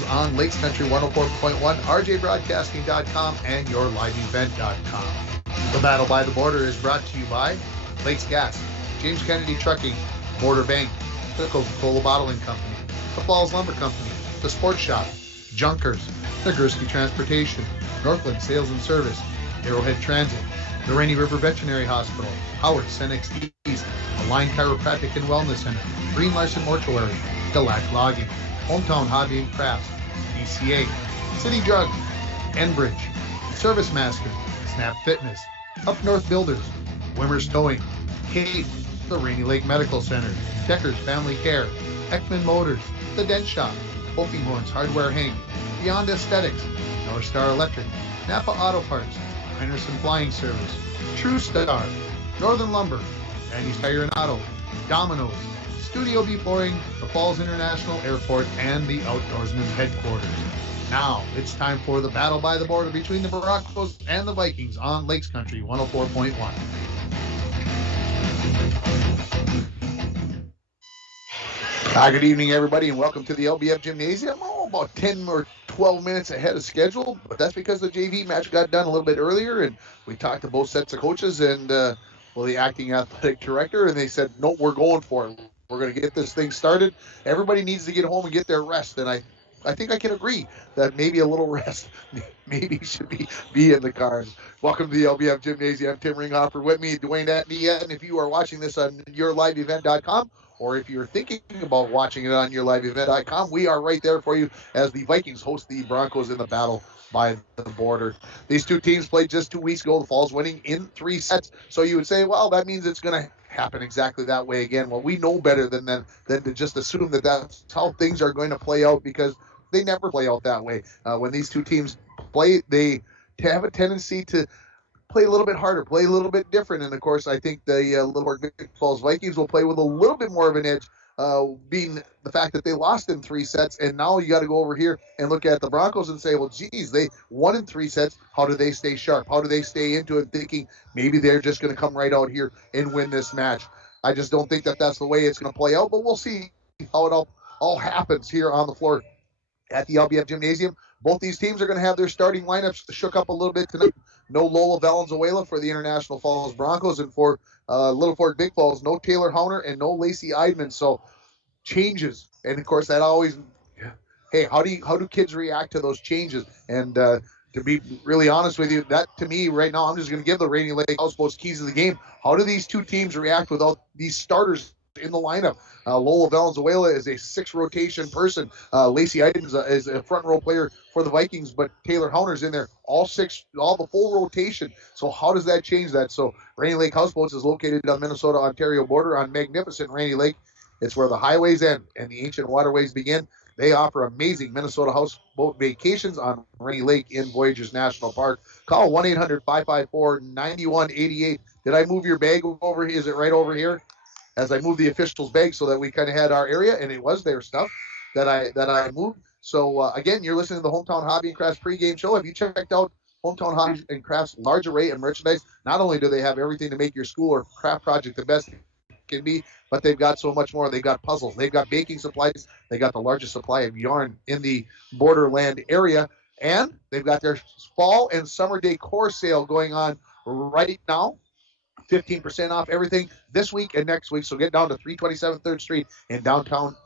Broncos on Lakes Country 104.1, rjbroadcasting.com, and yourliveevent.com. The Battle by the Border is brought to you by Lakes Gas, James Kennedy Trucking, Border Bank, the Coca-Cola Bottling Company, the Falls Lumber Company, the Sports Shop, Junkers, Nagurski Transportation, Northland Sales and Service, Arrowhead Transit, the Rainy River Veterinary Hospital, Howard Cenex East, Align Chiropractic and Wellness Center, Green Larson Mortuary, Galac Logging, Hometown Hobby and Crafts, DCA, City Drug, Enbridge, Service Master, Snap Fitness, Up North Builders, Wimmers Towing, Cade, the Rainy Lake Medical Center, Decker's Family Care, Ekman Motors, The Dent Shop, Horns Hardware Hang, Beyond Aesthetics, North Star Electric, Napa Auto Parts, Henderson Flying Service, True Star, Northern Lumber, Andy's Tire and Auto, Domino's, Studio B Flooring, the Falls International Airport, and the Outdoorsman's Headquarters. Now, it's time for the battle by the border between the Broncos and the Vikings on Lakes Country 104.1. Good evening, everybody, and welcome to the LBF Gymnasium. About 10 or 12 minutes ahead of schedule, but that's because the JV match got done a little bit earlier, and we talked to both sets of coaches and the acting athletic director, and they said, no, we're going for it. We're going to get this thing started. Everybody needs to get home and get their rest, and I think I can agree that maybe a little rest maybe should be in the cards. Welcome to the LBF Gymnasium. I'm Tim Ringhoffer with me, Dwayne Atney, and if you are watching this on yourliveevent.com, or if you're thinking about watching it on yourliveevent.com, we are right there for you as the Vikings host the Broncos in the battle by the border. These two teams played just 2 weeks ago, the Falls winning in 3 sets. So you would say, well, that means it's going to happen exactly that way again. Well, we know better than to just assume that that's how things are going to play out, because they never play out that way. When these two teams play, they have a tendency to play a little bit harder, play a little bit different. And of course, I think the Little Fork Big Falls Vikings will play with a little bit more of an edge, being the fact that they lost in 3 sets. And now you got to go over here and look at the Broncos and say, well, geez, they won in 3 sets. How do they stay sharp? How do they stay into it, thinking maybe they're just going to come right out here and win this match? I just don't think that that's the way it's going to play out, but we'll see how it all happens here on the floor at the LBF Gymnasium. Both these teams are going to have their starting lineups shook up a little bit tonight. No Lola Valenzuela for the International Falls Broncos, and for Little Fork Big Falls, no Taylor Hauner and no Lacey Eidman. So changes, and of course that always, hey, how do kids react to those changes? And to be really honest with you, that to me right now, I'm just going to give the Rainy Lake Houseboats keys of the game. How do these two teams react without these starters in the lineup? Lola Valenzuela is a 6 rotation person. Lacey Eidman is a front row player for the Vikings, but Taylor Hauner's in there all the full rotation. So how does that change that? So Rainy Lake Houseboats is located on the Minnesota-Ontario border on magnificent Rainy Lake. It's where the highways end and the ancient waterways begin. They offer amazing Minnesota houseboat vacations on Rainy Lake in Voyageurs National Park. Call 1-800-554-9188. Did I move your bag over? Is it right over here? As I moved the officials' bag so that we kind of had our area, and it was their stuff that I moved. So again, you're listening to the Hometown Hobby and Crafts pregame show. Have you checked out Hometown Hobby and Crafts' large array of merchandise? Not only do they have everything to make your school or craft project the best it can be, but they've got so much more. They've got puzzles. They've got baking supplies. They got the largest supply of yarn in the borderland area, and they've got their fall and summer decor sale going on right now. 15% off everything this week and next week. So get down to 327 3rd Street in downtown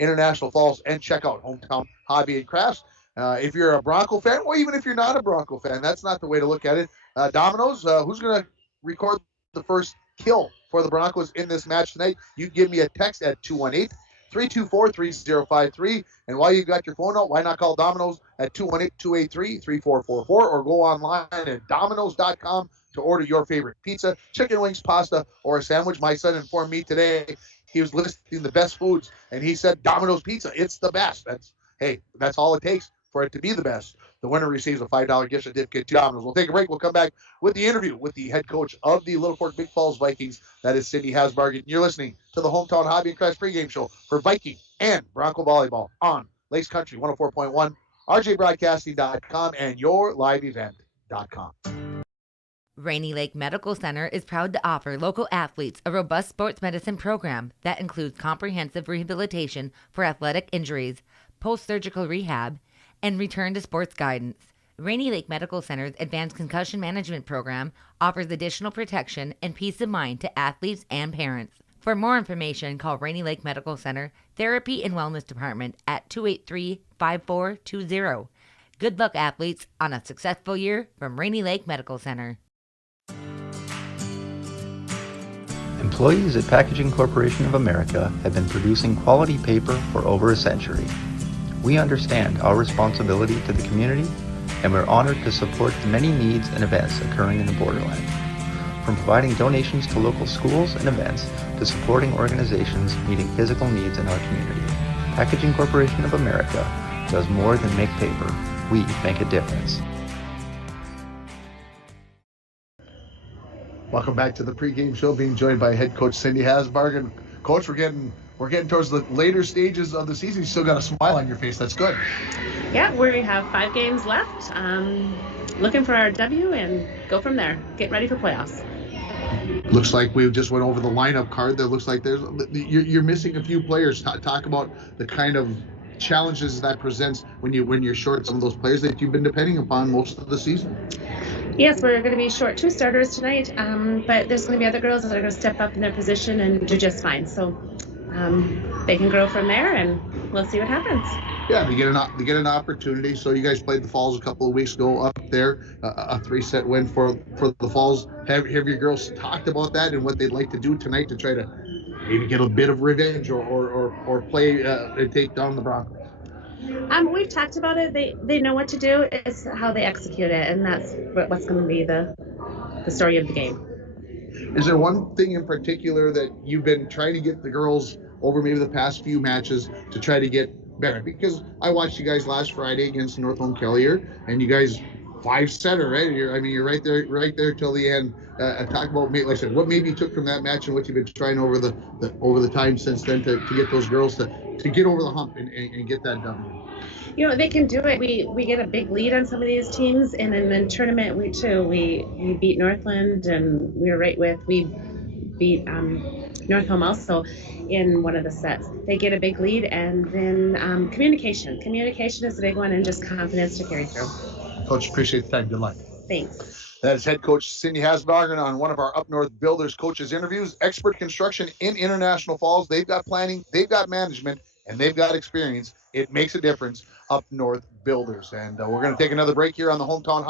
International Falls and check out Hometown Hobby and Crafts. If you're a Bronco fan, or even if you're not a Bronco fan, that's not the way to look at it. Domino's, who's going to record the first kill for the Broncos in this match tonight? You give me a text at 218-324-3053. And while you've got your phone out, why not call Domino's at 218-283-3444 or go online at domino's.com to order your favorite pizza, chicken wings, pasta, or a sandwich. My son informed me today he was listing the best foods, and he said Domino's Pizza, it's the best. That's all it takes for it to be the best. The winner receives a $5 gift certificate to Domino's. We'll take a break. We'll come back with the interview with the head coach of the Little Fork Big Falls Vikings. That is Cindy Hasbargen. You're listening to the Hometown Hobby and Crafts pregame show for Viking and Bronco Volleyball on Lakes Country 104.1, rjbroadcasting.com, and yourliveevent.com. Rainy Lake Medical Center is proud to offer local athletes a robust sports medicine program that includes comprehensive rehabilitation for athletic injuries, post-surgical rehab, and return to sports guidance. Rainy Lake Medical Center's Advanced Concussion Management Program offers additional protection and peace of mind to athletes and parents. For more information, call Rainy Lake Medical Center Therapy and Wellness Department at 283-5420. Good luck, athletes, on a successful year from Rainy Lake Medical Center. Employees at Packaging Corporation of America have been producing quality paper for over a century. We understand our responsibility to the community, and we're honored to support the many needs and events occurring in the borderland. From providing donations to local schools and events to supporting organizations meeting physical needs in our community, Packaging Corporation of America does more than make paper. We make a difference. Welcome back to the pregame show, being joined by head coach Cindy Hasbargen. Coach, we're getting towards the later stages of the season. You still got a smile on your face. That's good. Yeah, we have 5 games left. Looking for our W and go from there. Get ready for playoffs. Looks like we just went over the lineup card. There looks like you're missing a few players. Talk about the kind of challenges that presents when you're short some of those players that you've been depending upon most of the season. Yes, we're going to be short 2 starters tonight, but there's going to be other girls that are going to step up in their position and do just fine. So they can grow from there, and we'll see what happens. Yeah, they get an opportunity. So you guys played the Falls a couple of weeks ago up there, a 3-set win for the Falls. Have your girls talked about that and what they'd like to do tonight to try to maybe get a bit of revenge or play and take down the Broncos? We've talked about it. They know what to do. It's how they execute it, and that's what's going to be the story of the game. Is there one thing in particular that you've been trying to get the girls over maybe the past few matches to try to get better? Because I watched you guys last Friday against North Montpelier, and you guys 5-setter, right? You're right there till the end. Talk about, like I said, what maybe you took from that match and what you've been trying over the time since then to get those girls to get over the hump and get that done. You know, they can do it. We get a big lead on some of these teams, and in the tournament we beat Northland, and we beat North also in one of the sets. They get a big lead, and then communication is a big one, and just confidence to carry through. Coach, appreciate the time. Good luck. Thanks. That is head coach Cindy Hasbargen on one of our Up North Builders coaches interviews. Expert construction in International Falls. They've got planning, they've got management, and they've got experience. It makes a difference. Up North Builders. And we're going to take another break here on the Hometown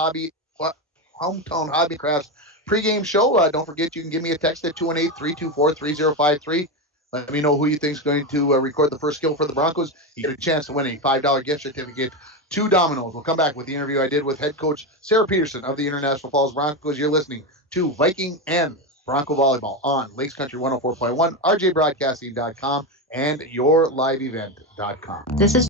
Hobbycrafts pregame show. Don't forget, you can give me a text at 218-324-3053. Let me know who you think is going to record the first kill for the Broncos. You get a chance to win a $5 gift certificate to Domino's. We'll come back with the interview I did with head coach Sarah Peterson of the International Falls Broncos. You're listening to Viking and Bronco Volleyball on Lakes Country 104.1, rjbroadcasting.com, and yourliveevent.com. This is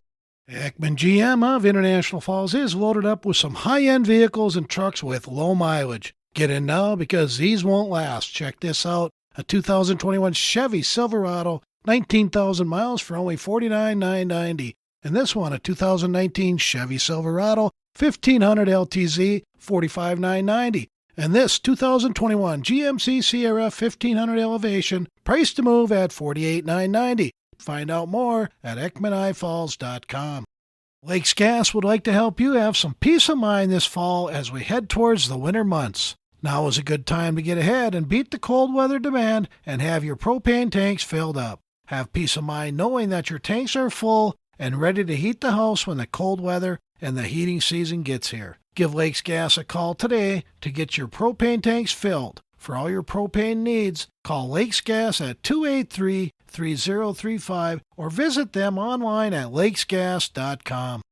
Ekman GM of International Falls is loaded up with some high-end vehicles and trucks with low mileage. Get in now because these won't last. Check this out. A 2021 Chevy Silverado, 19,000 miles for only $49,990. And this one, a 2019 Chevy Silverado, 1500 LTZ, $45,990. And this 2021 GMC Sierra 1500 Elevation, price to move at $48,990. Find out more at EkmanIFalls.com. Lakes Gas would like to help you have some peace of mind this fall as we head towards the winter months. Now is a good time to get ahead and beat the cold weather demand and have your propane tanks filled up. Have peace of mind knowing that your tanks are full and ready to heat the house when the cold weather and the heating season gets here. Give Lakes Gas a call today to get your propane tanks filled. For all your propane needs, call Lakes Gas at 283-3035 or visit them online at lakesgas.com.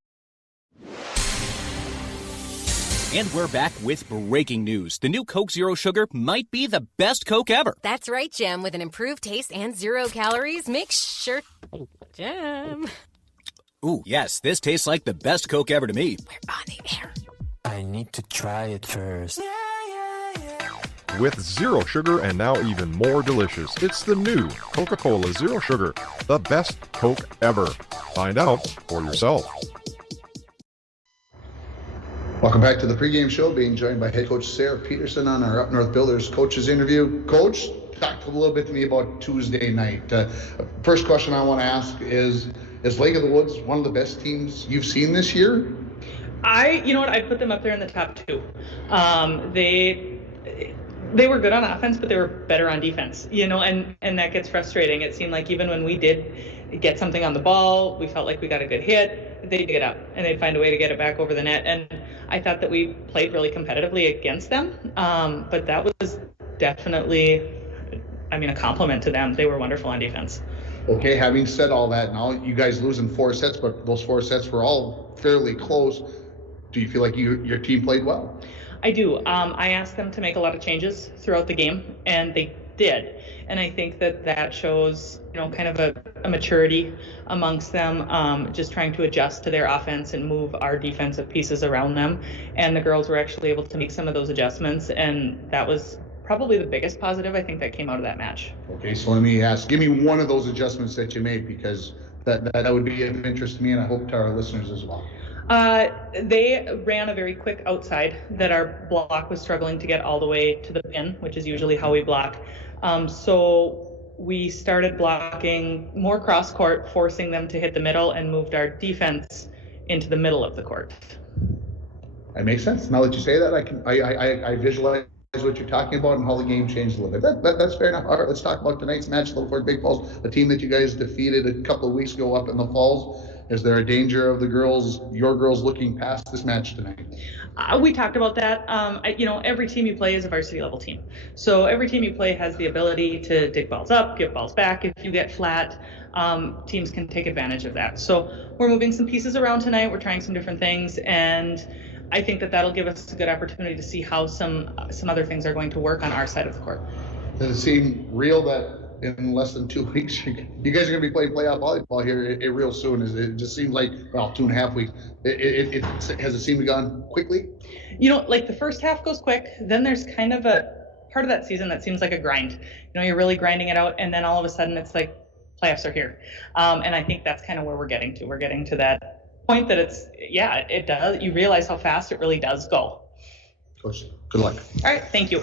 And we're back with breaking news. The new Coke Zero Sugar might be the best Coke ever. That's right, Jam. With an improved taste and 0 calories, make sure... Jam. Ooh, yes, this tastes like the best Coke ever to me. We're on the air. I need to try it first. With zero sugar and now even more delicious, it's the new Coca-Cola Zero Sugar, the best Coke ever. Find out for yourself. Welcome back to the pregame show, being joined by head coach Sarah Peterson on our Up North Builders coaches interview. Coach, talk a little bit to me about Tuesday night. First question I want to ask is Is Lake of the Woods one of the best teams you've seen this year? You know what, I'd put them up there in the top two. They were good on offense, but they were better on defense, and that gets frustrating. It seemed like even when we did get something on the ball, we felt like we got a good hit, they'd get up and they'd find a way to get it back over the net. And I thought that we played really competitively against them, but that was definitely, a compliment to them. They were wonderful on defense. Okay, having said all that, now you guys losing 4 sets, but those 4 sets were all fairly close. Do you feel like your team played well? I do. I asked them to make a lot of changes throughout the game, and they did. And I think that shows, kind of a maturity amongst them, just trying to adjust to their offense and move our defensive pieces around them. And the girls were actually able to make some of those adjustments, and that was probably the biggest positive I think that came out of that match. Okay, so let me ask, give me one of those adjustments that you made, because that would be of interest to me, and I hope to our listeners as well. They ran a very quick outside that our block was struggling to get all the way to the pin, which is usually how we block. So we started blocking more cross court, forcing them to hit the middle, and moved our defense into the middle of the court. That makes sense. Now that you say that, I visualize what you're talking about and how the game changed a little bit. That's fair enough. All right, let's talk about tonight's match, Little Fort Big Falls, a team that you guys defeated a couple of weeks ago up in the Falls. Is there a danger of your girls looking past this match tonight? We talked about that. Every team you play is a varsity level team. So every team you play has the ability to dig balls up, give balls back. If you get flat, teams can take advantage of that. So we're moving some pieces around tonight. We're trying some different things, and I think that'll give us a good opportunity to see how some other things are going to work on our side of the court. Does it seem real that in less than 2 weeks, you guys are going to be playing playoff volleyball here real soon? It just seems like, 2.5 weeks. Has it seemed to gone quickly? Like the first half goes quick. Then there's kind of a part of that season that seems like a grind. You're really grinding it out, and then all of a sudden it's like playoffs are here. And I think that's kind of where we're getting to. We're getting to that point that it does. You realize how fast it really does go. Coach, good luck. All right, thank you.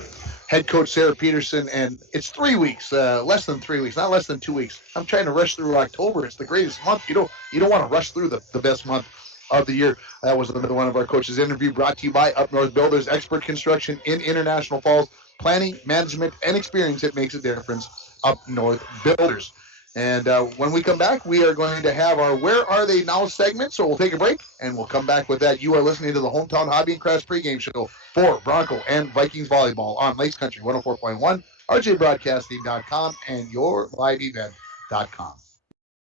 Head coach Sarah Peterson, and it's 3 weeks, less than 3 weeks, not less than 2 weeks. I'm trying to rush through October. It's the greatest month. You don't want to rush through the best month of the year. That was another one of our coaches' interview, brought to you by Up North Builders, expert construction in International Falls, planning, management, and experience. It makes a difference. Up North Builders. And when we come back, we are going to have our Where Are They Now segment. So we'll take a break, and we'll come back with that. You are listening to the Hometown Hobby and Crafts pregame show for Bronco and Vikings volleyball on Lakes Country 104.1, rjbroadcasting.com, and yourliveevent.com.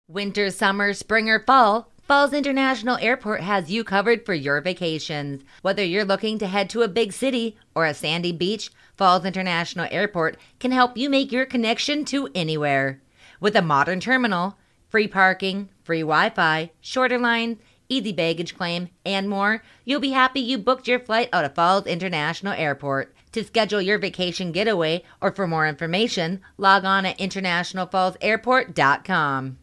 Winter, summer, spring, or fall, Falls International Airport has you covered for your vacations. Whether you're looking to head to a big city or a sandy beach, Falls International Airport can help you make your connection to anywhere. With a modern terminal, free parking, free Wi-Fi, shorter lines, easy baggage claim, and more, you'll be happy you booked your flight out of Falls International Airport. To schedule your vacation getaway or for more information, log on at internationalfallsairport.com.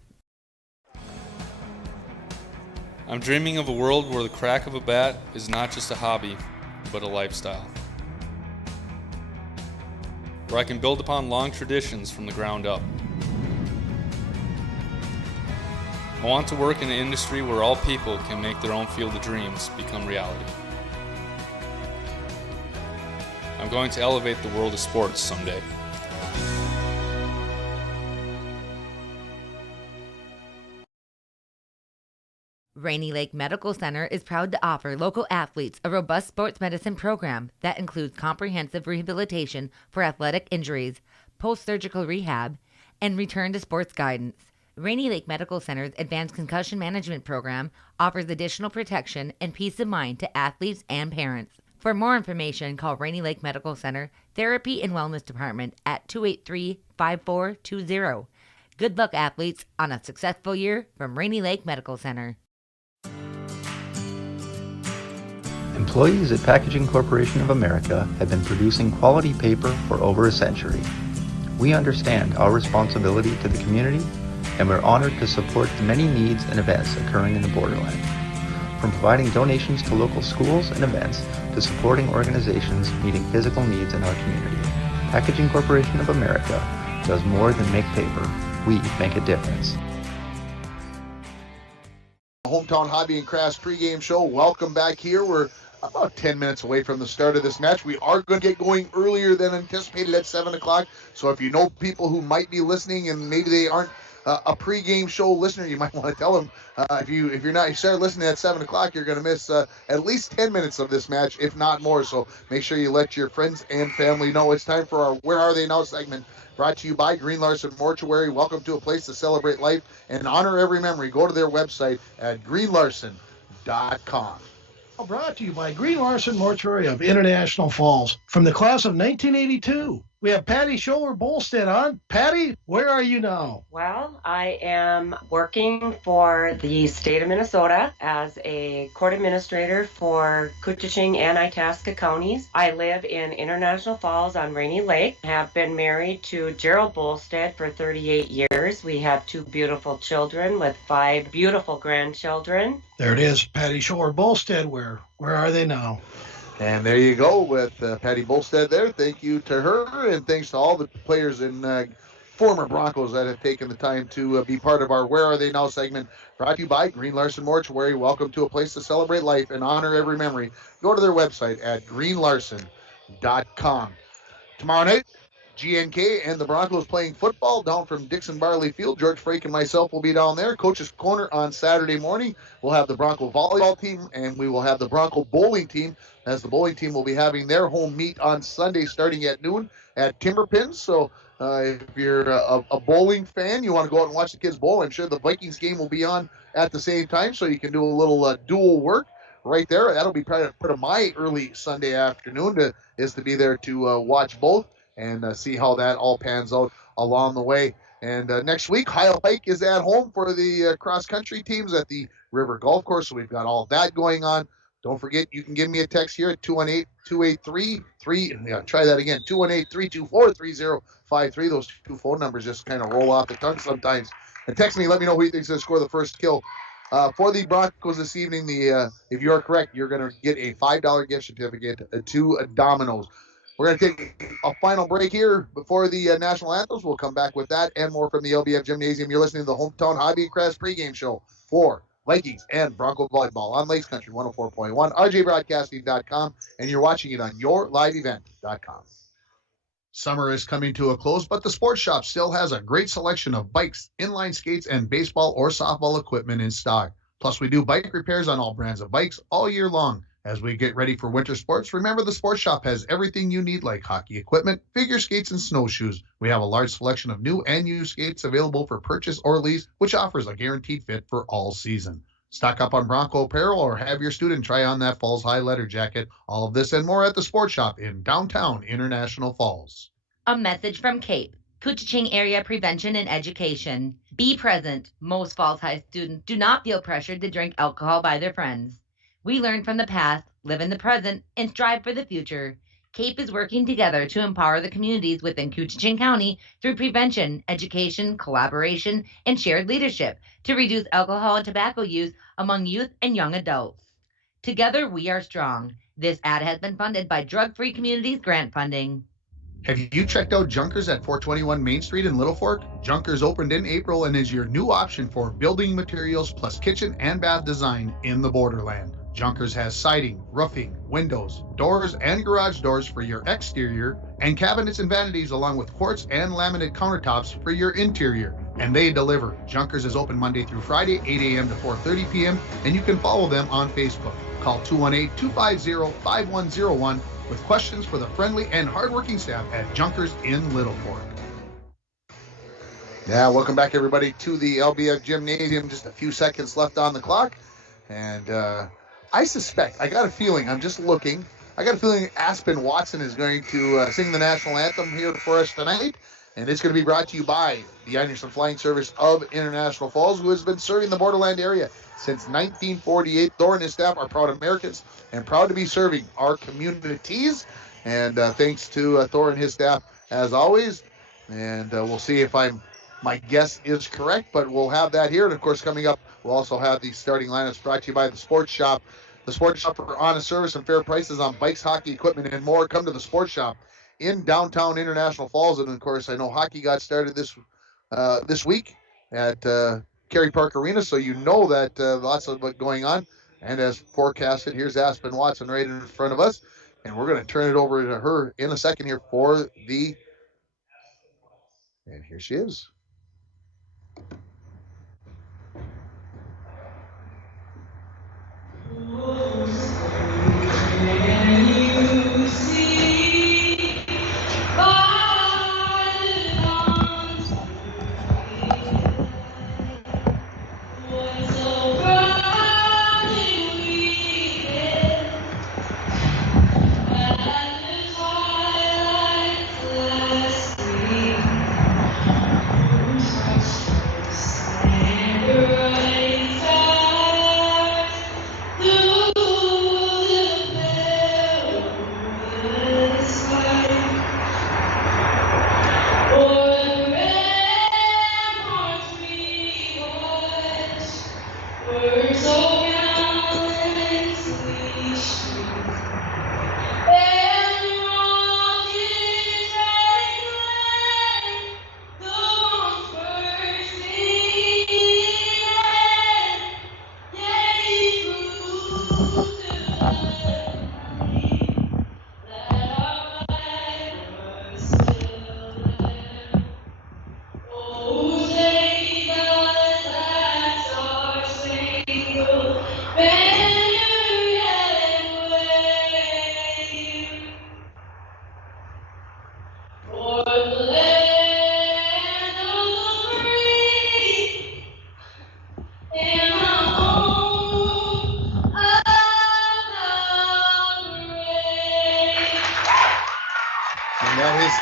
I'm dreaming of a world where the crack of a bat is not just a hobby, but a lifestyle. Where I can build upon long traditions from the ground up. I want to work in an industry where all people can make their own field of dreams become reality. I'm going to elevate the world of sports someday. Rainy Lake Medical Center is proud to offer local athletes a robust sports medicine program that includes comprehensive rehabilitation for athletic injuries, post-surgical rehab, and return to sports guidance. Rainy Lake Medical Center's Advanced Concussion Management Program offers additional protection and peace of mind to athletes and parents. For more information, call Rainy Lake Medical Center Therapy and Wellness Department at 283-5420. Good luck, athletes, on a successful year from Rainy Lake Medical Center. Employees at Packaging Corporation of America have been producing quality paper for over a century. We understand our responsibility to the community, and we're honored to support the many needs and events occurring in the borderland. From providing donations to local schools and events to supporting organizations meeting physical needs in our community, Packaging Corporation of America does more than make paper. We make a difference. Hometown Hobby and Crafts pregame show. Welcome back here. We're about 10 minutes away from the start of this match. We are going to get going earlier than anticipated at 7 o'clock. So if you know people who might be listening and maybe they aren't a pregame show listener, you might want to tell them if you're not, you start listening at 7 o'clock, you're going to miss at least 10 minutes of this match, if not more. So make sure you let your friends and family know. It's time for our Where Are They Now segment, brought to you by Green Larson Mortuary. Welcome to a place to celebrate life and honor every memory. Go to their website at greenlarson.com. Brought to you by Green Larson Mortuary of International Falls. From the class of 1982, we have Patty Scholler-Bolstead on. Patty, where are you now? Well, I am working for the state of Minnesota as a court administrator for Koochiching and Itasca counties. I live in International Falls on Rainy Lake. I have been married to Gerald Bolstead for 38 years. We have 2 beautiful children with 5 beautiful grandchildren. There it is, Patty Scholler-Bolstead. Where are they now? And there you go with Patty Bolstead there. Thank you to her, and thanks to all the players and former Broncos that have taken the time to be part of our Where Are They Now segment, brought to you by Green Larson Mortuary. Welcome to a place to celebrate life and honor every memory. Go to their website at greenlarson.com. Tomorrow night, GNK and the Broncos playing football down from Dixon Barley Field. George Frake and myself will be down there. Coach's Corner on Saturday morning. We'll have the Bronco volleyball team, and we will have the Bronco bowling team, as the bowling team will be having their home meet on Sunday starting at noon at Timberpins. So if you're a bowling fan, you want to go out and watch the kids bowl, I'm sure the Vikings game will be on at the same time, so you can do a little dual work right there. That'll be part of my early Sunday afternoon is to be there to watch both and see how that all pans out along the way. And next week, Heil Pike is at home for the cross-country teams at the River Golf Course, so we've got all that going on. Don't forget, you can give me a text here at 218-283-324-3053. Those 2 phone numbers just kind of roll off the tongue sometimes. And text me, let me know who you think's going to score the first kill. For the Broncos this evening, if you're correct, you're going to get a $5 gift certificate to Domino's. We're going to take a final break here before the national anthems. We'll come back with that and more from the LBF Gymnasium. You're listening to the Hometown Hobby and Crafts pregame show for Vikings and Bronco Volleyball on Lakes Country 104.1, rjbroadcasting.com, and you're watching it on yourliveevent.com. Summer is coming to a close, but the Sports Shop still has a great selection of bikes, inline skates, and baseball or softball equipment in stock. Plus, we do bike repairs on all brands of bikes all year long. As we get ready for winter sports, remember the Sports Shop has everything you need, like hockey equipment, figure skates, and snowshoes. We have a large selection of new and used skates available for purchase or lease, which offers a guaranteed fit for all season. Stock up on Bronco apparel or have your student try on that Falls High leather jacket. All of this and more at the Sports Shop in downtown International Falls. A message from CAPE, Koochiching Area Prevention and Education. Be present. Most Falls High students do not feel pressured to drink alcohol by their friends. We learn from the past, live in the present, and strive for the future. CAPE is working together to empower the communities within Koochiching County through prevention, education, collaboration, and shared leadership to reduce alcohol and tobacco use among youth and young adults. Together, we are strong. This ad has been funded by Drug Free Communities grant funding. Have you checked out Junkers at 421 Main Street in Little Fork? Junkers opened in April and is your new option for building materials plus kitchen and bath design in the borderland. Junkers has siding, roofing, windows, doors, and garage doors for your exterior, and cabinets and vanities along with quartz and laminate countertops for your interior. And they deliver. Junkers is open Monday through Friday, 8 a.m. to 4:30 p.m., and you can follow them on Facebook. Call 218-250-5101 with questions for the friendly and hardworking staff at Junkers in Little Fork. Yeah, welcome back, everybody, to the LBF Gymnasium. Just a few seconds left on the clock. And I suspect, I got a feeling, I'm just looking, I got a feeling Aspen Watson is going to sing the national anthem here for us tonight. And it's going to be brought to you by the Anderson Flying Service of International Falls, who has been serving the borderland area since 1948. Thor and his staff are proud Americans and proud to be serving our communities. And thanks to Thor and his staff, as always. And we'll see if my guess is correct, but we'll have that here. And, of course, coming up, we'll also have the starting lineups brought to you by the Sports Shop. The Sports Shop for honest service and fair prices on bikes, hockey, equipment, and more. Come to the Sports Shop in downtown International Falls. And, of course, I know hockey got started this week at Kerry Park Arena, so you know that lots of it going on. And as forecasted, here's Aspen Watson right in front of us. And we're going to turn it over to her in a second here for the... And here she is.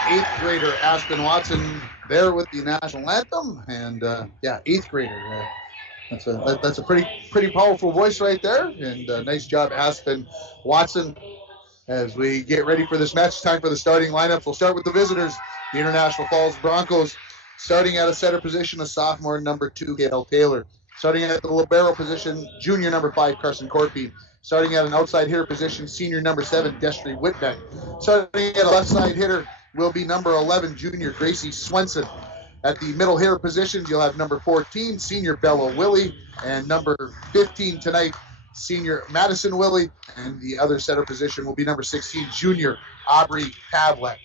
Eighth grader Aspen Watson there with the national anthem, and eighth grader. That's a pretty powerful voice right there, and nice job, Aspen Watson. As we get ready for this match, time for the starting lineups. We'll start with the visitors, the International Falls Broncos, starting at a setter position, a sophomore number 2, Gail Taylor. Starting at the libero position, junior number 5, Carson Corpy. Starting at an outside hitter position, senior number 7, Destry Whitbeck. Starting at a left side hitter will be number 11, junior Gracie Swenson. At the middle hitter positions, you'll have number 14, senior Bella Willie, and number 15 tonight, senior Madison Willie, and the other setter position will be number 16, junior Aubrey Pavlek.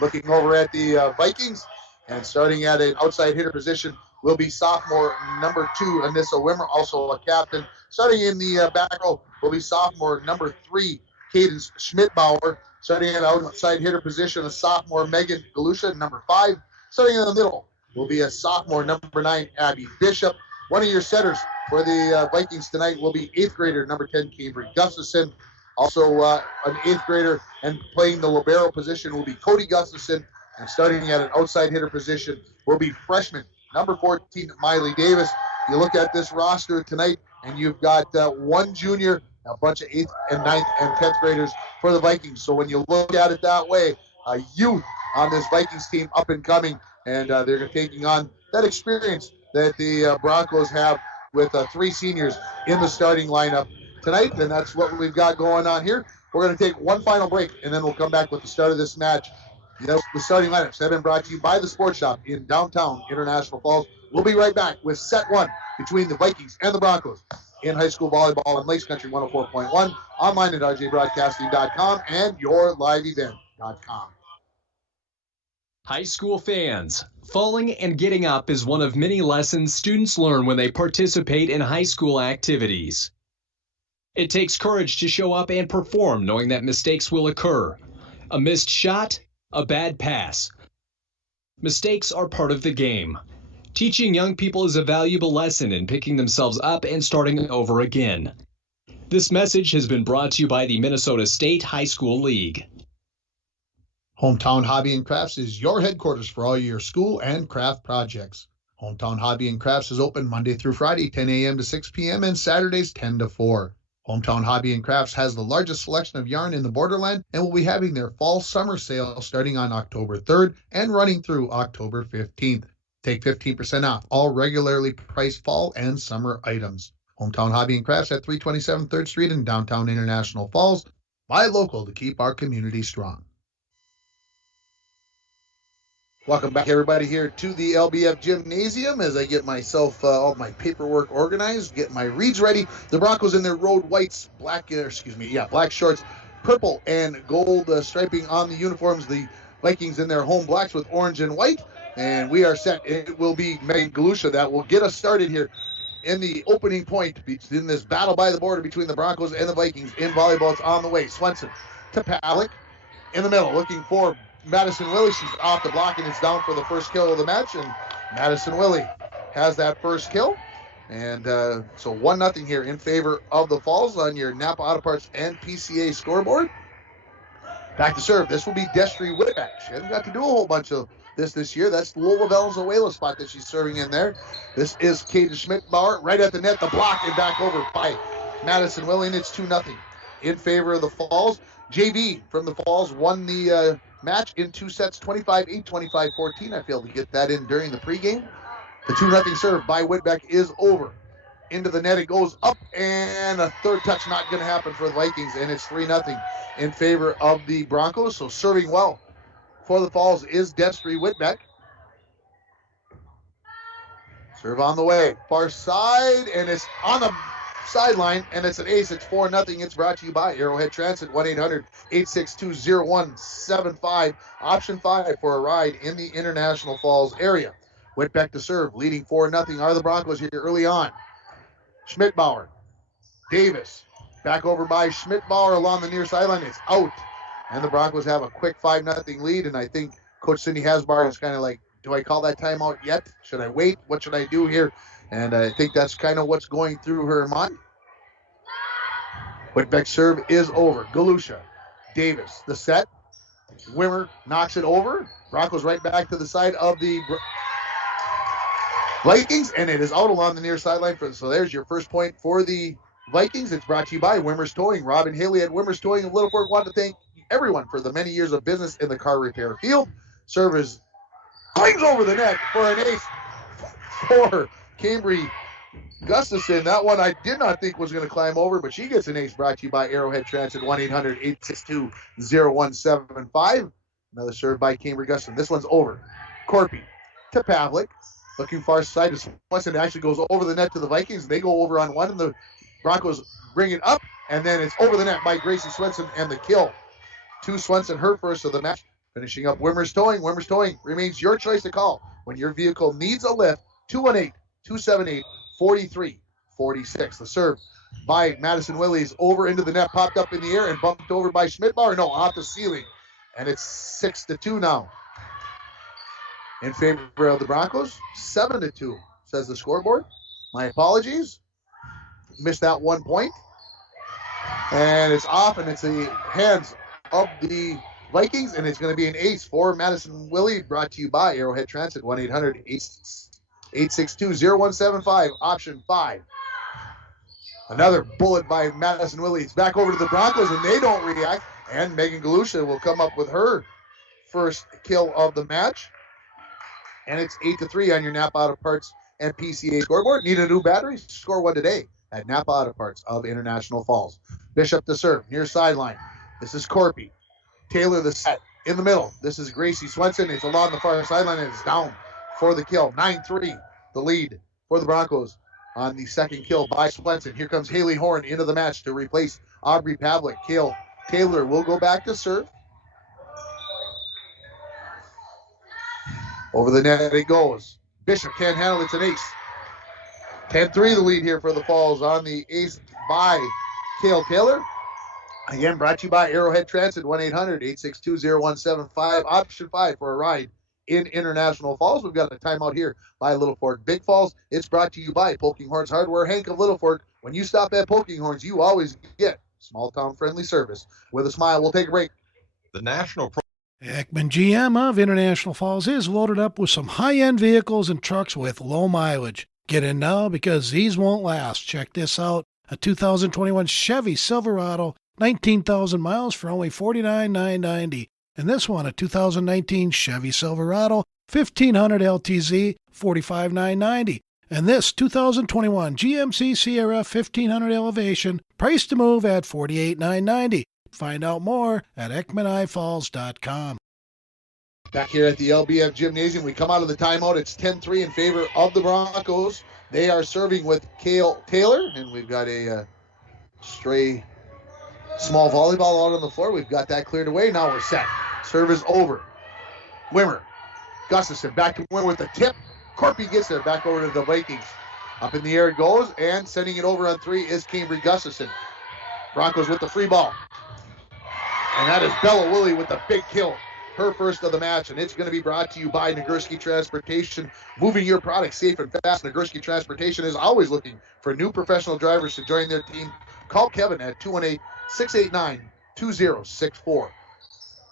Looking over at the Vikings, and starting at an outside hitter position will be sophomore number 2, Anissa Wimmer, also a captain. Starting in the back row will be sophomore number 3, Cadence Schmidbauer. Starting at outside hitter position, a sophomore Megan Galusha, number 5. Starting in the middle will be a sophomore number 9, Abby Bishop. One of your setters for the Vikings tonight will be 8th grader number 10, Cambridge Gustafson. Also an 8th grader and playing the libero position will be Cody Gustafson. And starting at an outside hitter position will be freshman number 14, Miley Davis. You look at this roster tonight, and you've got one junior, a bunch of 8th and 9th and 10th graders for the Vikings. So when you look at it that way, youth on this Vikings team up and coming, and they're taking on that experience that the Broncos have with 3 seniors in the starting lineup tonight, and that's what we've got going on here. We're going to take one final break, and then we'll come back with the start of this match. The starting lineups have been brought to you by the Sports Shop in downtown International Falls. We'll be right back with set 1 between the Vikings and the Broncos in high school volleyball on Lakes Country 104.1, online at rjbroadcasting.com and yourliveevent.com. High school fans, falling and getting up is one of many lessons students learn when they participate in high school activities. It takes courage to show up and perform knowing that mistakes will occur. A missed shot, a bad pass. Mistakes are part of the game. Teaching young people is a valuable lesson in picking themselves up and starting over again. This message has been brought to you by the Minnesota State High School League. Hometown Hobby and Crafts is your headquarters for all your school and craft projects. Hometown Hobby and Crafts is open Monday through Friday, 10 a.m. to 6 p.m. and Saturdays 10 to 4. Hometown Hobby and Crafts has the largest selection of yarn in the borderland and will be having their fall-summer sale starting on October 3rd and running through October 15th. Take 15% off all regularly priced fall and summer items. Hometown Hobby and Crafts at 327 3rd Street in downtown International Falls. Buy local to keep our community strong. Welcome back, everybody, here to the LBF Gymnasium as I get myself all my paperwork organized, get my reads ready. The Broncos in their road whites, black shorts, purple and gold striping on the uniforms. The Vikings in their home blacks with orange and white. And we are set. It will be Megan Galusha that will get us started here in the opening point in this battle by the border between the Broncos and the Vikings in volleyball. It's on the way. Swenson to Pavlik in the middle, looking for Madison Willie. She's off the block and it's down for the first kill of the match. And Madison Willie has that first kill. And so 1-0 here in favor of the Falls on your Napa Auto Parts and PCA scoreboard. Back to serve. This will be Destry Whitbeck. She hasn't got to do a whole bunch of this year. That's Lola Valenzuela spot that she's serving in there. This is Katie Schmidbauer right at the net. The block and back over by Madison Willie. And it's 2-0 in favor of the Falls. JV from the Falls won the match in 2 sets, 25-8, 25-14. I failed to get that in during the pregame. The 2-0 serve by Whitbeck is over. Into the net it goes up, and a third touch not going to happen for the Vikings, and it's 3-0 in favor of the Broncos. So serving well for the Falls is Destry Whitbeck. Serve on the way. Far side, and it's on the sideline, and it's an ace. It's 4-0. It's brought to you by Arrowhead Transit, 1-800-862-0175. Option 5 for a ride in the International Falls area. Whitbeck to serve, leading 4-0 are the Broncos here early on. Schmidbauer, Davis, back over by Schmidbauer along the near sideline. It's out, and the Broncos have a quick 5-0 lead, and I think Coach Cindy Hasbar is kind of like, do I call that timeout yet? Should I wait? What should I do here? And I think that's kind of what's going through her mind. Whitbeck's serve is over. Galusha, Davis, the set. Wimmer knocks it over. Broncos right back to the side of the Vikings, and it is out along the near sideline. So there's your first point for the Vikings. It's brought to you by Wimmer's Towing. Robin Haley at Wimmer's Towing in Little Fork wanted to thank everyone for the many years of business in the car repair field. Service clings over the net for an ace for Cambry Gustafson. That one I did not think was going to climb over, but she gets an ace. Brought to you by Arrowhead Transit, 1-800-862-0175. Another serve by Cambry Gustafson. This one's over. Corpy to Pavlik. Looking far side to Swenson. It actually goes over the net to the Vikings. They go over on one, and the Broncos bring it up, and then it's over the net by Gracie Swenson and the kill. To Swenson, her first of the match. Finishing up Wimmer's Towing. Wimmer's Towing remains your choice to call when your vehicle needs a lift. 218-278-4346. The serve by Madison Willie is over into the net, popped up in the air, and bumped over by Schmidbauer. No, off the ceiling. And it's 6-2 now in favor of the Broncos. 7-2, says the scoreboard. My apologies. Missed that 1 point. And it's off, and it's the hands of the Vikings, and it's going to be an ace for Madison Willie, brought to you by Arrowhead Transit, 1-800-862-0175, option 5. Another bullet by Madison Willie. It's back over to the Broncos, and they don't react, and Megan Galusha will come up with her first kill of the match. And it's 8-3 on your Napa Auto Parts and PCA scoreboard. Need a new battery? Score one today at Napa Auto Parts of International Falls. Bishop to serve, near sideline. This is Corpy. Taylor the set in the middle. This is Gracie Swenson. It's along the far sideline, and it's down for the kill. 9-3, the lead for the Broncos on the second kill by Swenson. Here comes Haley Horn into the match to replace Aubrey Pavlik. Taylor will go back to serve. Over the net it goes. Bishop can't handle it. It's an ace. 10-3 the lead here for the Falls on the ace by Kale Taylor. Again, brought to you by Arrowhead Transit, 1-800-862-0175. Option 5 for a ride in International Falls. We've got a timeout here by Little Fork Big Falls. It's brought to you by Poking Horns Hardware. Hank of Little Fork. When you stop at Poking Horns, you always get small town friendly service. With a smile, we'll take a break. The National Ekman GM of International Falls is loaded up with some high-end vehicles and trucks with low mileage. Get in now because these won't last. Check this out. A 2021 Chevy Silverado, 19,000 miles for only $49,990. And this one, a 2019 Chevy Silverado, 1500 LTZ, $45,990. And this 2021 GMC Sierra 1500 Elevation, price to move at $48,990. Find out more at EkmanIFalls.com. Back here at the LBF Gymnasium, we come out of the timeout. It's 10-3 in favor of the Broncos. They are serving with Kale Taylor, and we've got a stray small volleyball out on the floor. We've got that cleared away. Now we're set. Serve is over. Wimmer. Gustafson back to Wimmer with the tip. Corpy gets there. Back over to the Vikings. Up in the air it goes, and sending it over on three is Cambry Gustafson. Broncos with the free ball. And that is Bella Willie with the big kill. Her first of the match, and it's going to be brought to you by Nagurski Transportation. Moving your product safe and fast. Nagurski Transportation is always looking for new professional drivers to join their team. Call Kevin at 218-689-2064.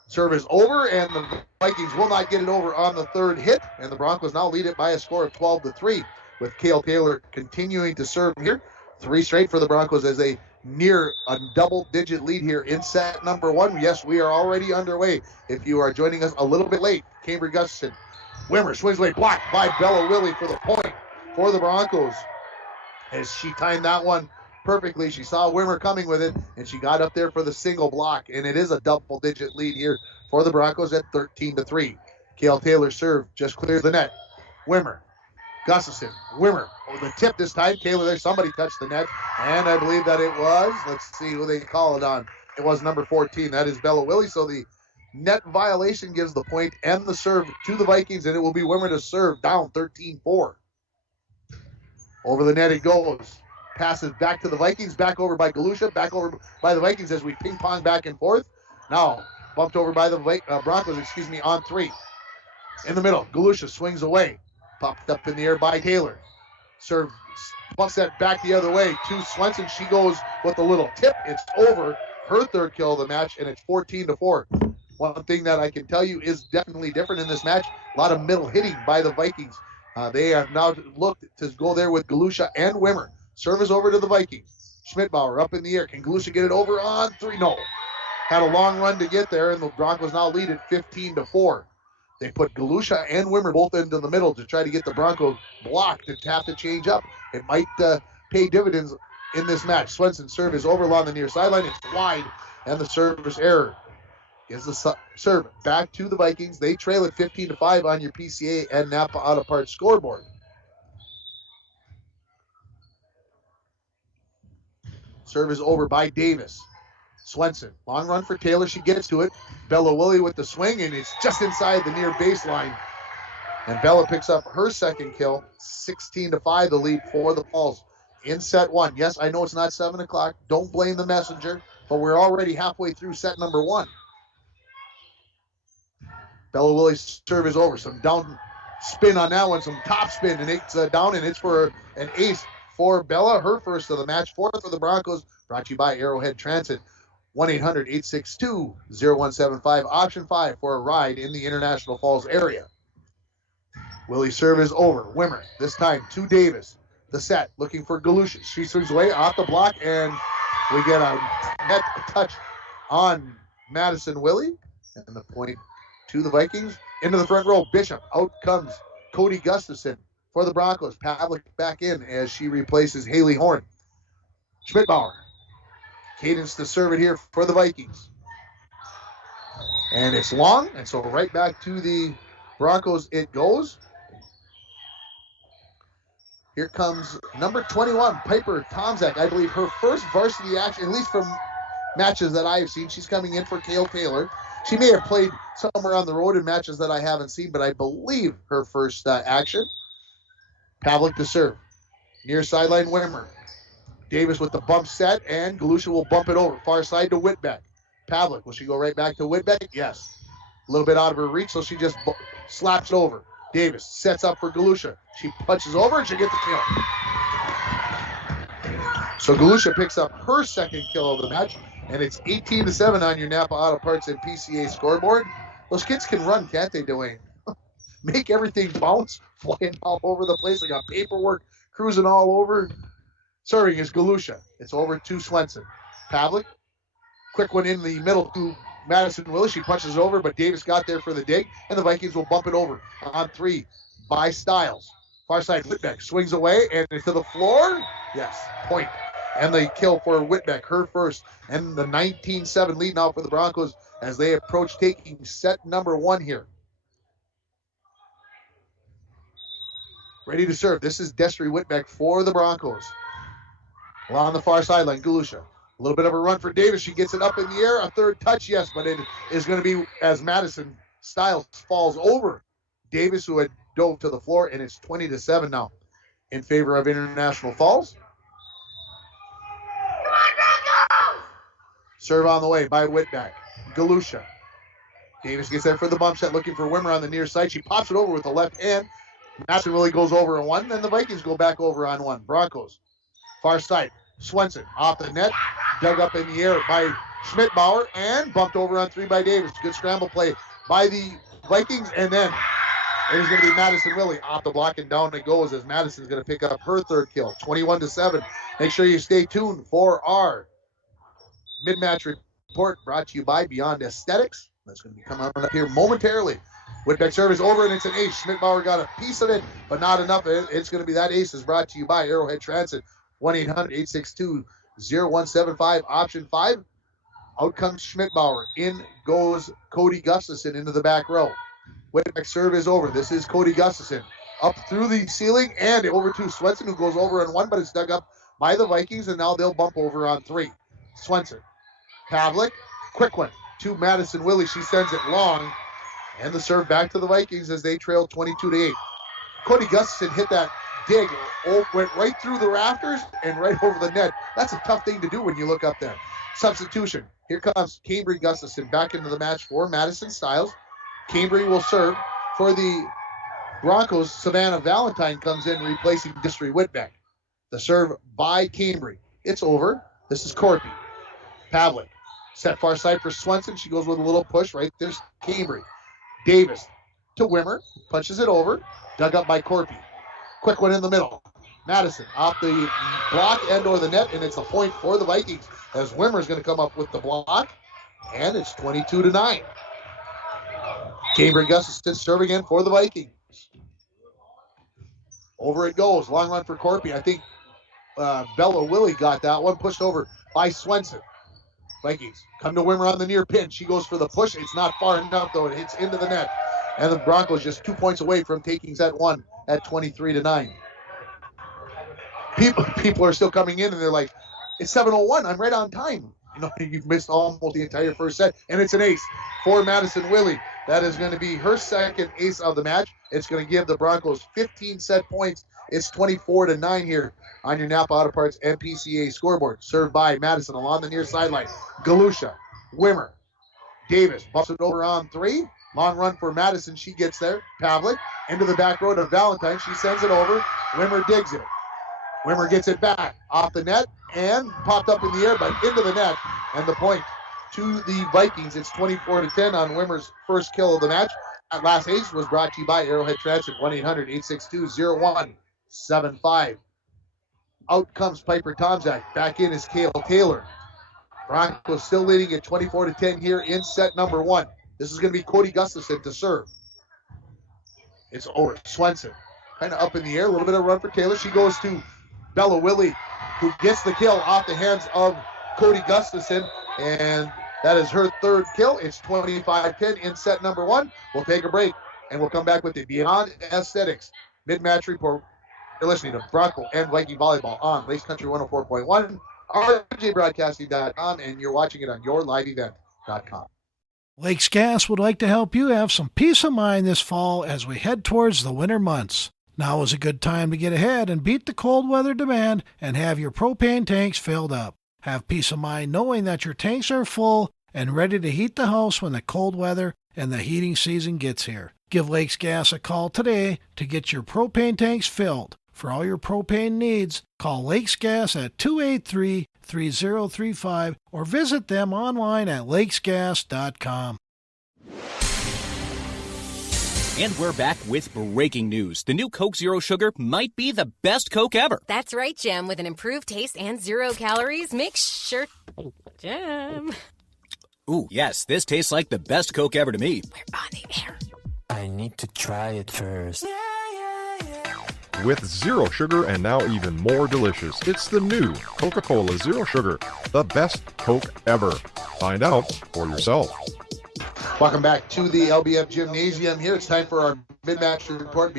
Serve is over, and the Vikings will not get it over on the third hit, and the Broncos now lead it by a score of 12-3, with Kale Taylor continuing to serve here. 3 straight for the Broncos as they near a double-digit lead here in set number 1. Yes, we are already underway. If you are joining us a little bit late, Cambry Gustafson. Wimmer swings away, blocked by Bella Willie for the point for the Broncos. As she timed that one perfectly, she saw Wimmer coming with it, and she got up there for the single block, and it is a double-digit lead here for the Broncos at 13-3. Kale Taylor serve just clears the net. Wimmer. Gustafson, Wimmer, the tip this time. Taylor there, somebody touched the net, and I believe that it was, let's see who they call it on. It was number 14, that is Bella Willie, so the net violation gives the point and the serve to the Vikings, and it will be Wimmer to serve, down 13-4. Over the net it goes. Passes back to the Vikings, back over by Galusha, back over by the Vikings as we ping-pong back and forth. Now, bumped over by the Broncos, on 3. In the middle, Galusha swings away. Popped up in the air by Taylor. Serve, bumps that back the other way to Swenson. She goes with a little tip. It's over. Her third kill of the match, and it's 14-4. One thing that I can tell you is definitely different in this match. A lot of middle hitting by the Vikings. They have now looked to go there with Galusha and Wimmer. Service over to the Vikings. Schmidbauer up in the air. Can Galusha get it over on 3? No. Had a long run to get there, and the Broncos now lead at 15-4. They put Galusha and Wimmer both into the middle to try to get the Broncos blocked and have to change up. It might pay dividends in this match. Swenson serve is over along the near sideline. It's wide, and the service error is the serve back to the Vikings. They trail at 15-5 on your PCA and Napa Auto Parts scoreboard. Serve is over by Davis. Swenson, long run for Taylor. She gets to it. Bella Willie with the swing, and it's just inside the near baseline. And Bella picks up her second kill. 16-5, the lead for the Vols in set 1. Yes, I know it's not 7 o'clock. Don't blame the messenger, but we're already halfway through set number 1. Bella Willie's serve is over. Some down spin on that one, some top spin, and it's down, and it's for an ace for Bella. Her first of the match, 4th for the Broncos. Brought to you by Arrowhead Transit. 1-800-862-0175, option 5 for a ride in the International Falls area. Willie's serve is over. Wimmer, this time to Davis. The set, looking for Galusha. She swings away off the block, and we get a net touch on Madison Willie. And the point to the Vikings. Into the front row, Bishop. Out comes Cody Gustafson for the Broncos. Pavlik back in as she replaces Haley Horn. Schmidbauer. Cadence to serve it here for the Vikings. And it's long, and so right back to the Broncos it goes. Here comes number 21, Piper Tomczak. I believe her first varsity action, at least from matches that I've seen. She's coming in for Kale Taylor. She may have played somewhere on the road in matches that I haven't seen, but I believe her first action. Pavlik to serve. Near sideline, Wimmer. Davis with the bump set, and Galusha will bump it over. Far side to Whitbeck. Pavlik, will she go right back to Whitbeck? Yes. A little bit out of her reach, so she just slaps it over. Davis sets up for Galusha. She punches over, and she gets the kill. So Galusha picks up her second kill of the match, and it's 18-7 on your Napa Auto Parts and PCA scoreboard. Those kids can run, can't they, Dwayne? Make everything bounce, flying all over the place. They got paperwork cruising all over. Serving is Galusha. It's over to Swenson. Pavlik, quick one in the middle to Madison Willis. She punches over, but Davis got there for the dig, and the Vikings will bump it over on 3 by Stiles. Far side, Whitbeck swings away, and to the floor. Yes, point. And the kill for Whitbeck, her first, and the 19-7 lead now for the Broncos as they approach taking set number 1 here. ready to serve. This is Desiree Whitbeck for the Broncos. Along the far sideline, Galusha. A little bit of a run for Davis. She gets it up in the air. A third touch, yes, but it is going to be as Madison Stiles falls over Davis, who had dove to the floor, and it's 20-7 now in favor of International Falls. Serve on the way by Whitbeck. Galusha. Davis gets there for the bump shot, looking for Wimmer on the near side. She pops it over with the left hand. Madison really goes over on one, then the Vikings go back over on one. Broncos, far side. Swenson off the net, dug up in the air by Schmidbauer, and bumped over on three by Davis. Good scramble play by the Vikings, and then it is going to be Madison Willie off the block, and down it goes as Madison's going to pick up her third kill. 21-7. Make sure you stay tuned for our mid-match report brought to you by Beyond Aesthetics. That's going to be coming up here momentarily. Whitbeck serve is over, and it's an ace. Schmidbauer got a piece of it, but not enough. It's going to be that ace is brought to you by Arrowhead Transit. 1-800-862-0175, option 5. Out comes Schmidbauer. In goes Cody Gustafson into the back row. Whitbeck serve is over. This is Cody Gustafson. Up through the ceiling and over to Swenson, who goes over on one, but it's dug up by the Vikings, and now they'll bump over on three. Swenson. Pavlik. Quick one to Madison Willie. She sends it long. And the serve back to the Vikings as they trail 22-8. Cody Gustafson hit that dig, went right through the rafters and right over the net. That's a tough thing to do when you look up there. Substitution. Here comes Cambry Gustafson back into the match for Madison Stiles. Cambry will serve for the Broncos. Savannah Valentine comes in replacing Desiree Whitbeck. The serve by Cambry. It's over. This is Corpy. Pavlik. Set far side for Swenson. She goes with a little push. Right there's Cambry. Davis to Wimmer. Punches it over. Dug up by Corpy. Quick one in the middle. Madison off the block and or the net, and it's a point for the Vikings as Wimmer's going to come up with the block, and it's 22-9. Cambry Gustafson serve again for the Vikings. Over it goes. Long run for Corpy. I think Bella Willie got that one. Pushed over by Swenson. Vikings come to Wimmer on the near pin. She goes for the push. It's not far enough, though. It hits into the net. And the Broncos just 2 points away from taking set one at 23-9. People are still coming in, and they're like, it's 7:01. I'm right on time. You know, you've missed almost the entire first set, and it's an ace for Madison Willie. That is going to be her second ace of the match. It's going to give the Broncos 15 set points. It's 24-9 here on your Napa Auto Parts MPCA scoreboard. Served by Madison along the near sideline. Galusha, Wimmer, Davis bumps it over on three. Long run for Madison. She gets there. Pavlik into the back row to Valentine. She sends it over. Wimmer digs it. Wimmer gets it back off the net and popped up in the air, but into the net. And the point to the Vikings. It's 24-10 on Wimmer's first kill of the match. That last ace was brought to you by Arrowhead Transit. 1-800-862-0175. Out comes Piper Tomczak. Back in is Cale Taylor. Broncos still leading at 24-10 here in set number one. This is going to be Cody Gustafson to serve. It's over. Swenson kind of up in the air. A little bit of run for Taylor. She goes to Bella Willie, who gets the kill off the hands of Cody Gustafson. And that is her third kill. It's 25-10 in set number one. We'll take a break, and we'll come back with the Beyond Aesthetics mid-match report. You're listening to Bronco and Viking Volleyball on Lakes Country 104.1, rjbroadcasting.com, and you're watching it on yourliveevent.com. Lakes Gas would like to help you have some peace of mind this fall as we head towards the winter months. Now is a good time to get ahead and beat the cold weather demand and have your propane tanks filled up. Have peace of mind knowing that your tanks are full and ready to heat the house when the cold weather and the heating season gets here. Give Lakes Gas a call today to get your propane tanks filled. For all your propane needs, call Lakes Gas at 283-3035 or visit them online at lakesgas.com. And we're back with breaking news. The new Coke Zero Sugar might be the best Coke ever. That's right, Jim. With an improved taste and 0 calories, make sure... Jim. Ooh, yes, this tastes like the best Coke ever to me. We're on the air. I need to try it first. With zero sugar and now even more delicious, it's the new Coca-Cola Zero Sugar, the best Coke ever. Find out for yourself. Welcome back to the LBF Gymnasium. Here it's time for our mid-match report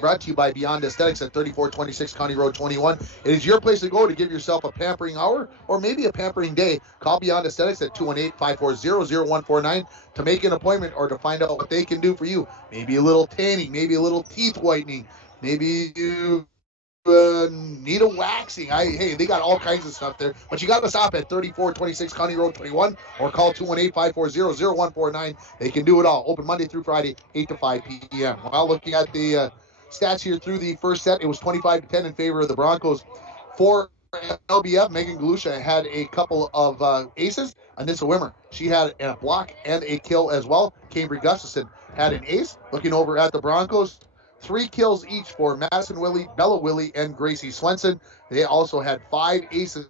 brought to you by Beyond Aesthetics at 3426 County Road 21. It is your place to go to give yourself a pampering hour or maybe a pampering day. Call Beyond Aesthetics at 218-540-0149 to make an appointment or to find out what they can do for you. Maybe a little tanning, maybe a little teeth whitening, maybe you need a waxing. Hey, they got all kinds of stuff there. But you got to stop at 3426 County Road 21 or call 218-540-0149. They can do it all. Open Monday through Friday, 8 to 5 p.m. Well, looking at the stats here through the first set, it was 25-10 in favor of the Broncos. For LBF, Megan Galusha had a couple of aces. Anissa Wimmer, she had a block and a kill as well. Cambry Gustafson had an ace. Looking over at the Broncos, 3 kills each for Madison Willie, Bella Willie, and Gracie Swenson. They also had 5 aces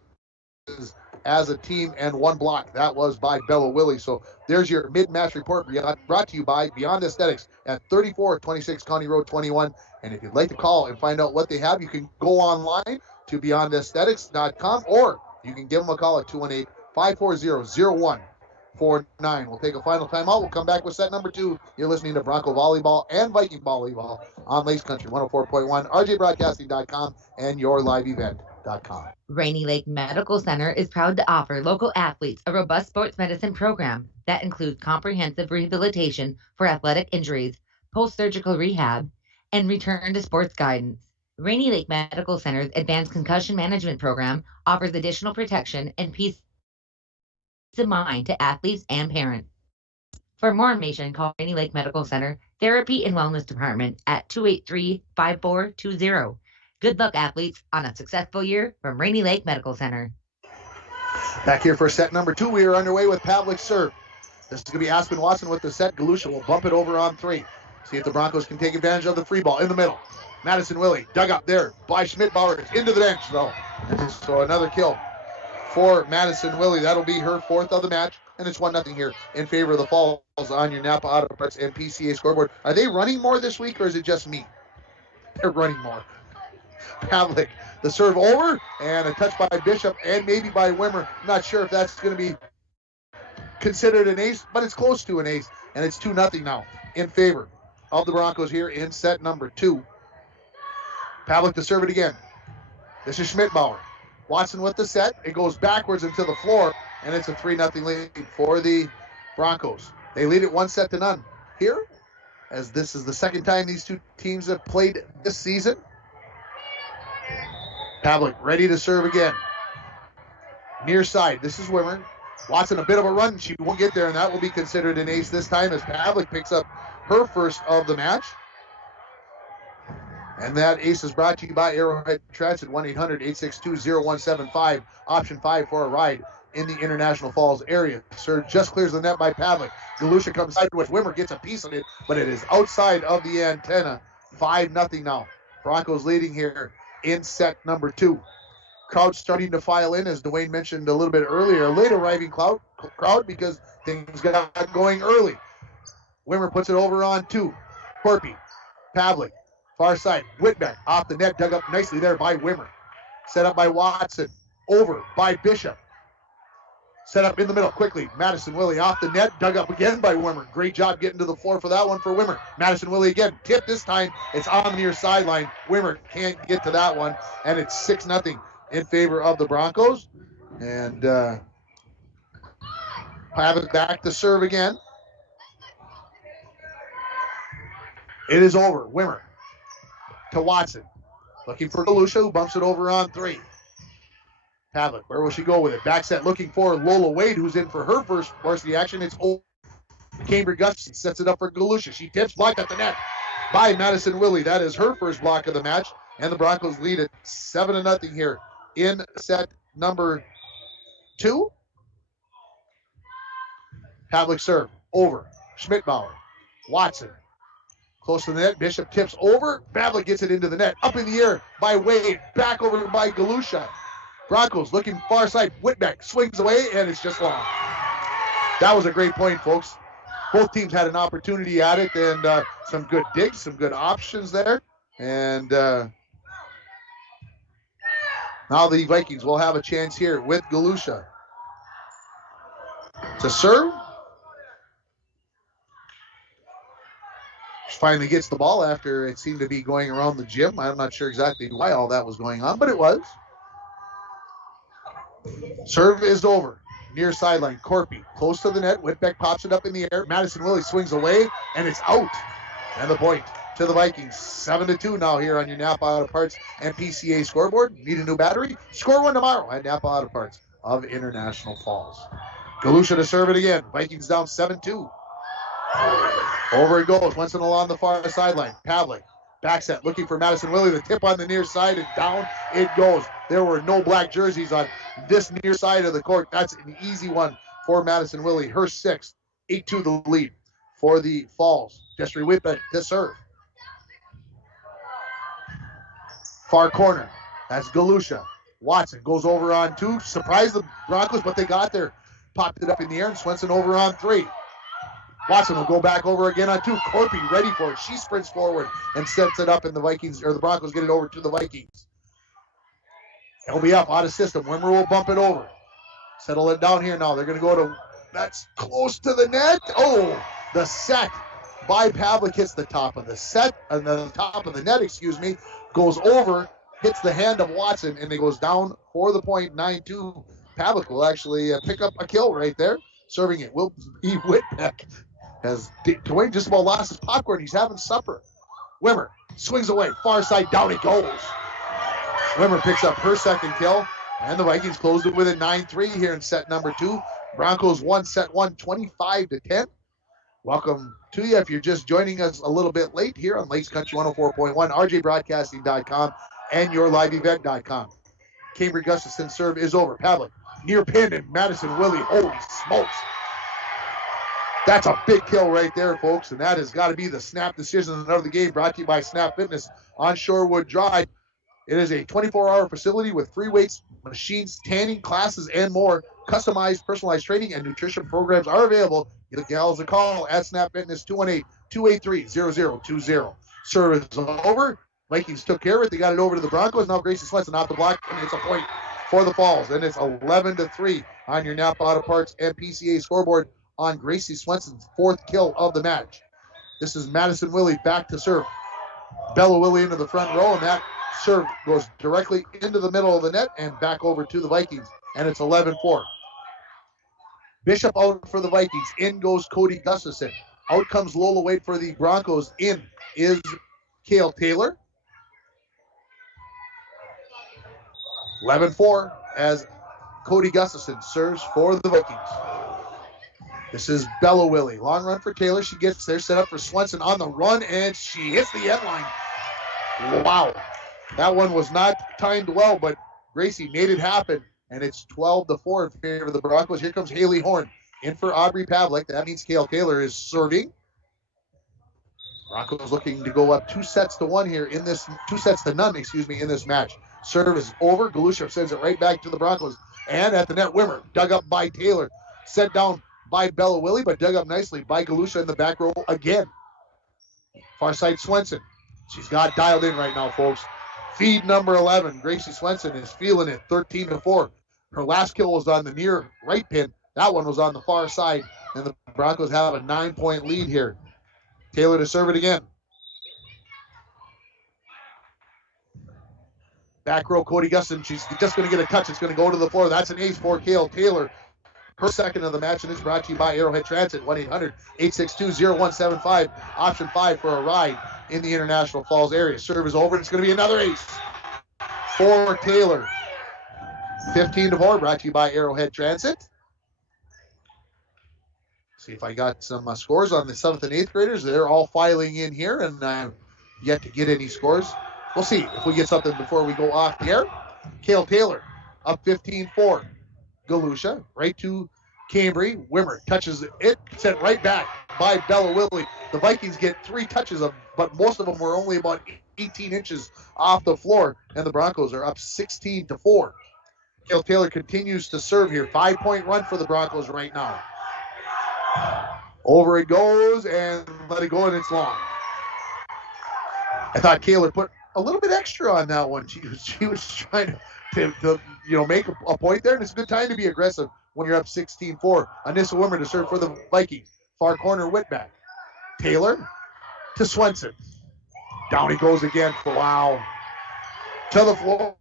as a team and 1 block. That was by Bella Willie. So there's your mid-match report brought to you by Beyond Aesthetics at 3426 County Road 21. And if you'd like to call and find out what they have, you can go online to beyondaesthetics.com or you can give them a call at 218-540-0149. We'll take a final timeout. We'll come back with set number 2. You're listening to Bronco Volleyball and Viking Volleyball on Lakes Country 104.1, rjbroadcasting.com, and yourliveevent.com. Rainy Lake Medical Center is proud to offer local athletes a robust sports medicine program that includes comprehensive rehabilitation for athletic injuries, post-surgical rehab, and return to sports guidance. Rainy Lake Medical Center's Advanced Concussion Management Program offers additional protection and peace of mind to athletes and parents. For more information, call Rainy Lake Medical Center Therapy and Wellness Department at 283-5420. Good luck, athletes, on a successful year from Rainy Lake Medical Center. Back here for set number 2, we are underway with Pavlik serve. This is going to be Aspen Watson with the set. Galusha will bump it over on 3. See if the Broncos can take advantage of the free ball in the middle. Madison Willie dug up there by Schmidbauer into the bench, though. So another kill for Madison Willie. That'll be her 4th of the match, and it's 1-0 here in favor of the Falls on your Napa Auto Parts and PCA scoreboard. Are they running more this week, or is it just me? They're running more. Pavlik, the serve over, and a touch by Bishop and maybe by Wimmer. Not sure if that's going to be considered an ace, but it's close to an ace, and it's 2-0 now in favor of the Broncos here in set number 2. Pavlik to serve it again. This is Schmidbauer. Watson with the set. It goes backwards into the floor, and it's a 3-0 lead for the Broncos. They lead it 1-0 here, as this is the second time these two teams have played this season. Pavlik ready to serve again. Near side. This is Wimmer. Watson a bit of a run. She won't get there, and that will be considered an ace this time as Pavlik picks up her first of the match. And that ace is brought to you by Arrowhead Transit, 1-800-862-0175, option 5 for a ride in the International Falls area. Serve just clears the net by Pavlik. Galusha comes sideways. Wimmer gets a piece of it, but it is outside of the antenna. 5-0 now. Broncos leading here in set number 2. Crowd starting to file in, as Dwayne mentioned a little bit earlier. A late arriving crowd because things got going early. Wimmer puts it over on 2. Corpy. Pavlik. Far side, Whitbeck off the net, dug up nicely there by Wimmer. Set up by Watson, over by Bishop. Set up in the middle quickly. Madison Willie off the net, dug up again by Wimmer. Great job getting to the floor for that one for Wimmer. Madison Willie again, tip this time. It's on the near sideline. Wimmer can't get to that one, and it's 6-0 in favor of the Broncos. And Pavlik back to serve again. It is over. Wimmer to Watson. Looking for Galusha, who bumps it over on 3. Pavlik, where will she go with it? Back set looking for Lola Wade, who's in for her first varsity action. It's over. Cambry Gustafson sets it up for Galusha. She tips, blocked at the net by Madison Willie. That is her first block of the match. And the Broncos lead it 7-0 here in set number 2. Pavlik serve. Over. Schmidbauer. Watson. Close to the net. Bishop tips over. Pavlik gets it into the net. Up in the air by Wade. Back over by Galusha. Broncos looking far side. Whitbeck swings away, and it's just long. That was a great point, folks. Both teams had an opportunity at it, and some good digs, some good options there. And now the Vikings will have a chance here with Galusha to serve. finally gets the ball after it seemed to be going around the gym. I'm not sure exactly why all that was going on, but it was. Serve is over. Near sideline, Corpy, close to the net. Whitbeck pops it up in the air. Madison Willie swings away, and it's out. And the point to the Vikings. 7-2 now here on your Napa Auto Parts and PCA scoreboard. Need a new battery? Score one tomorrow at Napa Auto Parts of International Falls. Galusha to serve it again. Vikings down 7-2. Over it goes. Once along the far sideline. Pavlik. Back set, looking for Madison Willie. The tip on the near side, and down it goes. There were no black jerseys on this near side of the court. That's an easy one for Madison Willie. Her sixth, 8-2 the lead for the Falls. Desiree Whitbeck to serve. Far corner. That's Galusha. Watson goes over on two. Surprised the Broncos, but they got there. Popped it up in the air, and Swenson over on three. Watson will go back over again on two. Corpy ready for it. She sprints forward and sets it up, and the Broncos get it over to the Vikings. LBF out of system. Wimmer will bump it over. Settle it down here now. They're going to go to, that's close to the net. Oh, the set by Pavlik hits the top of the set, and the top of the net, goes over, hits the hand of Watson, and it goes down for the point, 9-2. Pavlik will actually pick up a kill right there. Serving it will be Whitbeck. As Dwayne just about lost his popcorn. He's having supper. Wimmer swings away. Far side, down it goes. Wimmer picks up her second kill. And the Vikings closed it with a 9-3 here in set number 2. Broncos won set 1, 25-10. Welcome to you if you're just joining us a little bit late here on Lakes Country 104.1, rjbroadcasting.com, and yourliveevent.com. Cambridge Gustafson serve is over. Pavlik near pin, and Madison Willie, holy smokes. That's a big kill right there, folks, and that has got to be the snap decision of the game, brought to you by Snap Fitness on Shorewood Drive. It is a 24-hour facility with free weights, machines, tanning classes, and more. Customized, personalized training and nutrition programs are available. Give the gals a call at Snap Fitness, 218-283-0020. Service is over. Vikings took care of it. They got it over to the Broncos. Now Gracie Swenson off the block, and it's a point for the Falls. And it's 11-3 on your Napa Auto Parts and PCA scoreboard on Gracie Swenson's fourth kill of the match. This is Madison Willie back to serve. Bella Willie into the front row, and that serve goes directly into the middle of the net and back over to the Vikings. And it's 11-4. Bishop out for the Vikings. In goes Cody Gustafson. Out comes Lola Wade for the Broncos. In is Cale Taylor. 11-4 as Cody Gustafson serves for the Vikings. This is Bella Willie. Long run for Taylor. She gets there, set up for Swenson on the run, and she hits the end line. Wow. That one was not timed well, but Gracie made it happen, and it's 12-4 in favor of the Broncos. Here comes Haley Horn in for Aubrey Pavlik. That means Cale Taylor is serving. Broncos looking to go up 2-1 here in this, 2-0 in this match. Serve is over. Galusha sends it right back to the Broncos. And at the net, Wimmer dug up by Taylor. Set down by Bella Willie, but dug up nicely by Galusha in the back row again. Far side Swenson. She's got dialed in right now, folks. Feed number 11. Gracie Swenson is feeling it, 13-4. Her last kill was on the near right pin. That one was on the far side, and the Broncos have a 9-point lead here. Taylor to serve it again. Back row, Cody Gustin. She's just going to get a touch. It's going to go to the floor. That's an ace for Cale Taylor. Her second of the match, and it's brought to you by Arrowhead Transit, 1-800-862-0175. Option 5 for a ride in the International Falls area. Serve is over, and it's going to be another ace for Taylor. 15-4, brought to you by Arrowhead Transit. See if I got some scores on the 7th and 8th graders. They're all filing in here, and yet to get any scores. We'll see if we get something before we go off the air. Cale Taylor up 15-4. Galusha right to Cambry. Wimmer touches it, sent right back by Bella Willie. The Vikings get 3 touches, but most of them were only about 18 inches off the floor, and the Broncos are up 16-4. Cale Taylor continues to serve here. 5-point run for the Broncos right now. Over it goes, and let it go, and it's long. I thought Taylor put a little bit extra on that one. She was trying to make a point there, and it's a good time to be aggressive when you're up 16-4. Anissa Wimmer to serve for the Vikings. Far corner, Whitback. Taylor to Swenson. Down he goes again. Wow. To the floor.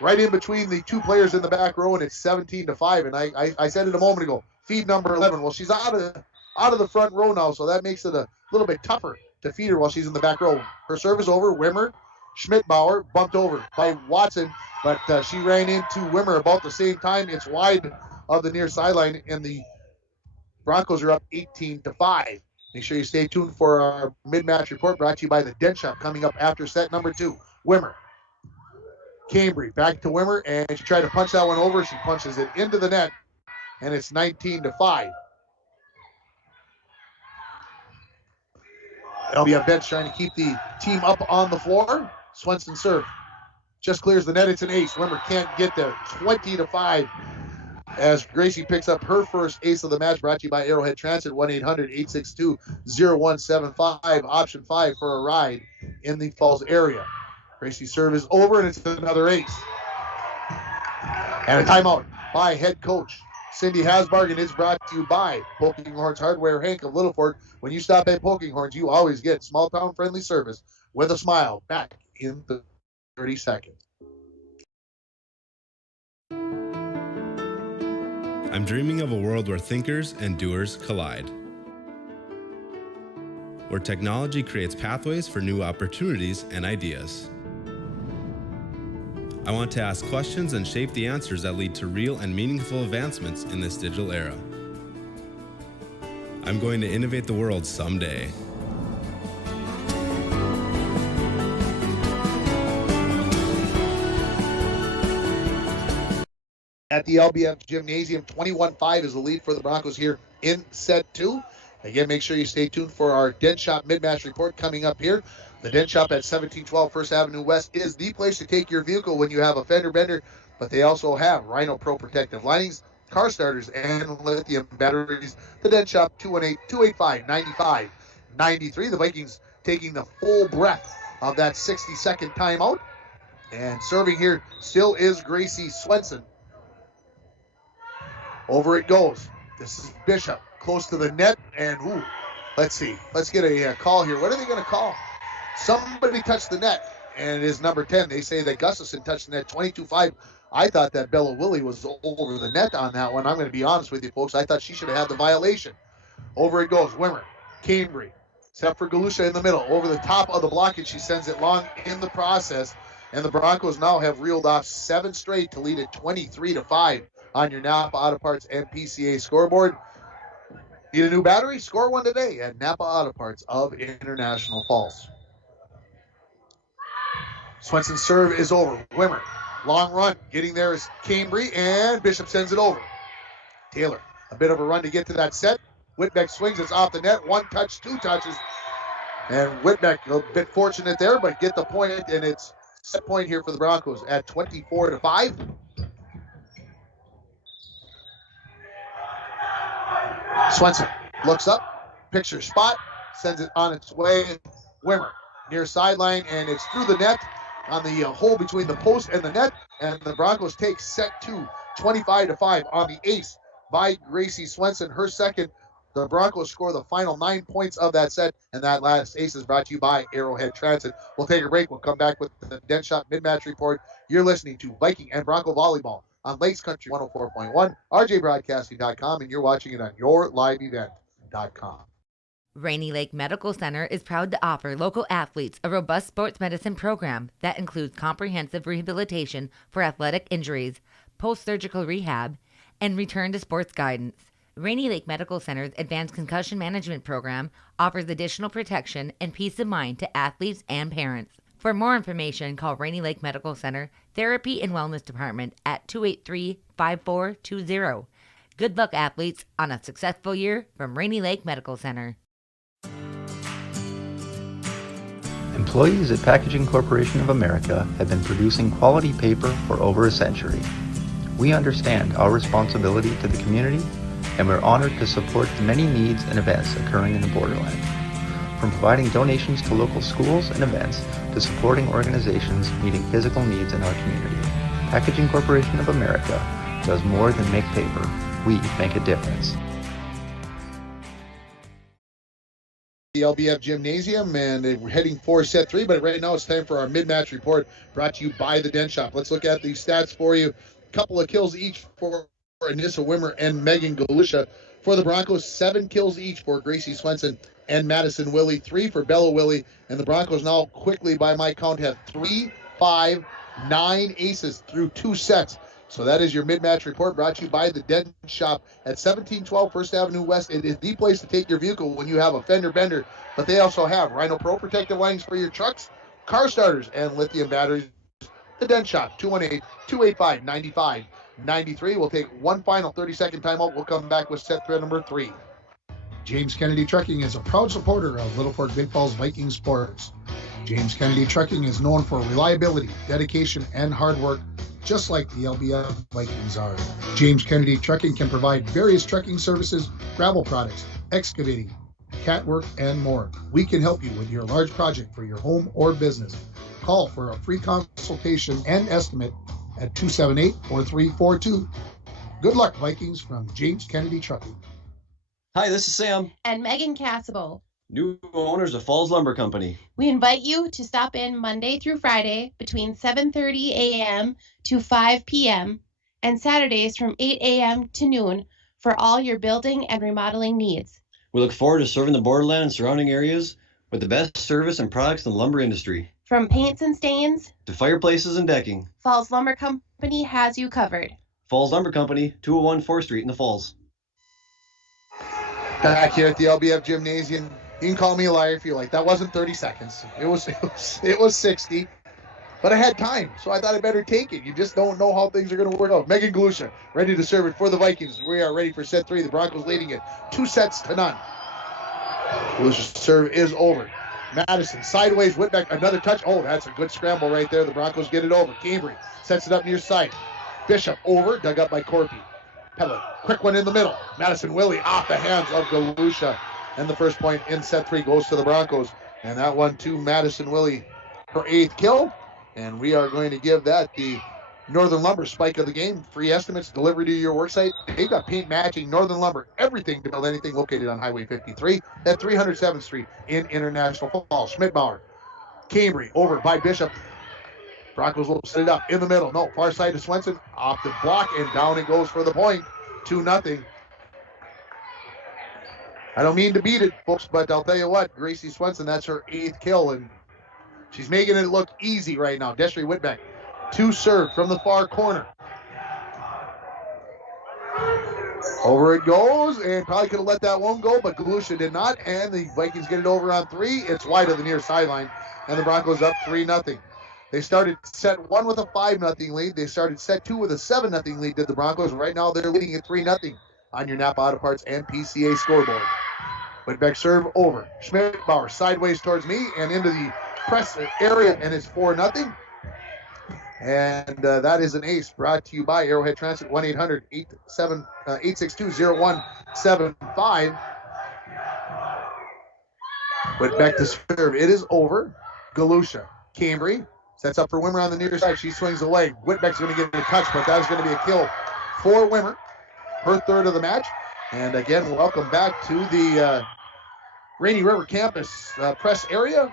Right in between the two players in the back row, and it's 17-5. And I said it a moment ago, feed number 11. Well, she's out of the front row now, so that makes it a little bit tougher to feed her while she's in the back row. Her serve is over. Wimmer, Schmidbauer bumped over by Watson, but she ran into Wimmer about the same time. It's wide of the near sideline, and the Broncos are up 18-5. Make sure you stay tuned for our mid-match report brought to you by the Dent Shop coming up after set number 2. Wimmer. Cambry back to Wimmer, and she tried to punch that one over. She punches it into the net, and it's 19-5. LBF bench trying to keep the team up on the floor. Swenson serve. Just clears the net. It's an ace. Wimmer can't get there. 20-5 as Gracie picks up her first ace of the match, brought to you by Arrowhead Transit, 1-800-862-0175, option 5 for a ride in the Falls area. Gracie's serve is over, and it's another ace. And a timeout by head coach Cindy Hasbargen is brought to you by Poking Horns Hardware, Hank of Littleford. When you stop at Poking Horns, you always get small town friendly service with a smile. Back in 30 seconds. I'm dreaming of a world where thinkers and doers collide. Where technology creates pathways for new opportunities and ideas. I want to ask questions and shape the answers that lead to real and meaningful advancements in this digital era. I'm going to innovate the world someday. At the LBF Gymnasium, 21-5 is the lead for the Broncos here in set 2. Again, make sure you stay tuned for our Dent Shop mid-match report coming up here. The Dent Shop at 1712 First Avenue West is the place to take your vehicle when you have a fender bender, but they also have Rhino Pro protective linings, car starters, and lithium batteries. The Dent Shop, 218-285-9593. The Vikings taking the full breath of that 60-second timeout. And serving here still is Gracie Swenson. Over it goes. This is Bishop, close to the net, and let's see. Let's get a call here. What are they going to call? Somebody touched the net, and it is number 10. They say that Gustafson touched the net. 22-5. I thought that Bella Willie was over the net on that one. I'm going to be honest with you, folks. I thought she should have had the violation. Over it goes. Wimmer, Cambry, except for Galusha in the middle. Over the top of the blockage, she sends it long in the process, and the Broncos now have reeled off 7 straight to lead at 23-5 on your Napa Auto Parts and PCA scoreboard. Need a new battery? Score one today at Napa Auto Parts of International Falls. Swenson's serve is over. Wimmer, long run. Getting there is Cambry, and Bishop sends it over. Taylor, a bit of a run to get to that set. Whitbeck swings, it's off the net. 1 touch, 2 touches. And Whitbeck, a bit fortunate there, but get the point, and it's set point here for the Broncos at 24-5. Swenson looks up, picks her spot, sends it on its way. Wimmer, near sideline, and it's through the net on the hole between the post and the net, and the Broncos take set 2, 25-5 on the ace by Gracie Swenson. Her second. The Broncos score the final 9 points of that set, and that last ace is brought to you by Arrowhead Transit. We'll take a break. We'll come back with the Dent Shop mid-match report. You're listening to Viking and Bronco Volleyball on Lakes Country 104.1, rjbroadcasting.com, and you're watching it on yourliveevent.com. Rainy Lake Medical Center is proud to offer local athletes a robust sports medicine program that includes comprehensive rehabilitation for athletic injuries, post-surgical rehab, and return to sports guidance. Rainy Lake Medical Center's Advanced Concussion Management Program offers additional protection and peace of mind to athletes and parents. For more information, call Rainy Lake Medical Center Therapy and Wellness Department at 283-5420. Good luck, athletes, on a successful year from Rainy Lake Medical Center. Employees at Packaging Corporation of America have been producing quality paper for over a century. We understand our responsibility to the community, and we're honored to support the many needs and events occurring in the borderland. From providing donations to local schools and events to supporting organizations meeting physical needs in our community, Packaging Corporation of America does more than make paper. We make a difference. the LBF Gymnasium, and we're heading for set 3, but right now it's time for our mid-match report brought to you by the Den Shop. Let's look at the stats for you. A couple of kills each for Anissa Wimmer and Megan Galusha. For the Broncos, 7 kills each for Gracie Swenson and Madison Willie, 3 for Bella Willie, and the Broncos now quickly, by my count, have 3, 5, 9 aces through 2 sets. So that is your mid-match report brought to you by the Den Shop at 1712 First Avenue West. It is the place to take your vehicle when you have a fender bender, but they also have Rhino Pro protective linings for your trucks, car starters, and lithium batteries. The Den Shop, 218-285-9593. We'll take one final 30-second timeout. We'll come back with set thread number 3. James Kennedy Trucking is a proud supporter of Little Fork Big Falls Viking sports. James Kennedy Trucking is known for reliability, dedication, and hard work, just like the LBF Vikings are. James Kennedy Trucking can provide various trucking services, gravel products, excavating, cat work, and more. We can help you with your large project for your home or business. Call for a free consultation and estimate at 278-4342. Good luck, Vikings, from James Kennedy Trucking. Hi, this is Sam. And Megan Cassable. New owners of Falls Lumber Company. We invite you to stop in Monday through Friday between 7:30 a.m. to 5 p.m. and Saturdays from 8 a.m. to noon for all your building and remodeling needs. We look forward to serving the borderland and surrounding areas with the best service and products in the lumber industry. From paints and stains to fireplaces and decking, Falls Lumber Company has you covered. Falls Lumber Company, 201 4th Street in the Falls. Back here at the LBF Gymnasium. You can call me a liar if you like. That wasn't 30 seconds. It was 60. But I had time, so I thought I better take it. You just don't know how things are going to work out. Megan Galusha ready to serve it for the Vikings. We are ready for set 3. The Broncos leading it 2-0. Galusha's serve is over. Madison sideways, Whitbeck, another touch. Oh, that's a good scramble right there. The Broncos get it over. Cambry sets it up near side. Bishop over, dug up by Corpy. Pellet, quick one in the middle. Madison Willie off the hands of Galusha. And the first point in set 3 goes to the Broncos. And that one to Madison Willie, her 8th kill. And we are going to give that the Northern Lumber spike of the game. Free estimates delivered to your worksite. They've got paint matching Northern Lumber, everything to build anything, located on Highway 53 at 307th Street in International Falls. Schmidbauer, Cambry over by Bishop. Broncos will set it up in the middle. No, far side to Swenson. Off the block and down it goes for the point. 2-0. I don't mean to beat it, folks, but I'll tell you what, Gracie Swenson, that's her 8th kill, and she's making it look easy right now. Desiree Whitbeck, 2 served from the far corner. Over it goes, and probably could have let that one go, but Galusha did not, and the Vikings get it over on 3. It's wide of the near sideline, and the Broncos up 3-0. They started set 1 with a 5-0 lead. They started set 2 with a 7-0 lead, did the Broncos. Right now, they're leading at 3-0 on your Napa Auto Parts and PCA scoreboard. Whitbeck serve over. Schmidbauer sideways towards me and into the press area, and it's 4-0. And that is an ace brought to you by Arrowhead Transit, 1-800-862-0175. Whitbeck to serve. It is over. Galusha. Cambry sets up for Wimmer on the near side. She swings the leg. Whitbeck's going to get a touch, but that is going to be a kill for Wimmer. Her 3rd of the match. And again, welcome back to the Rainy River Campus press area.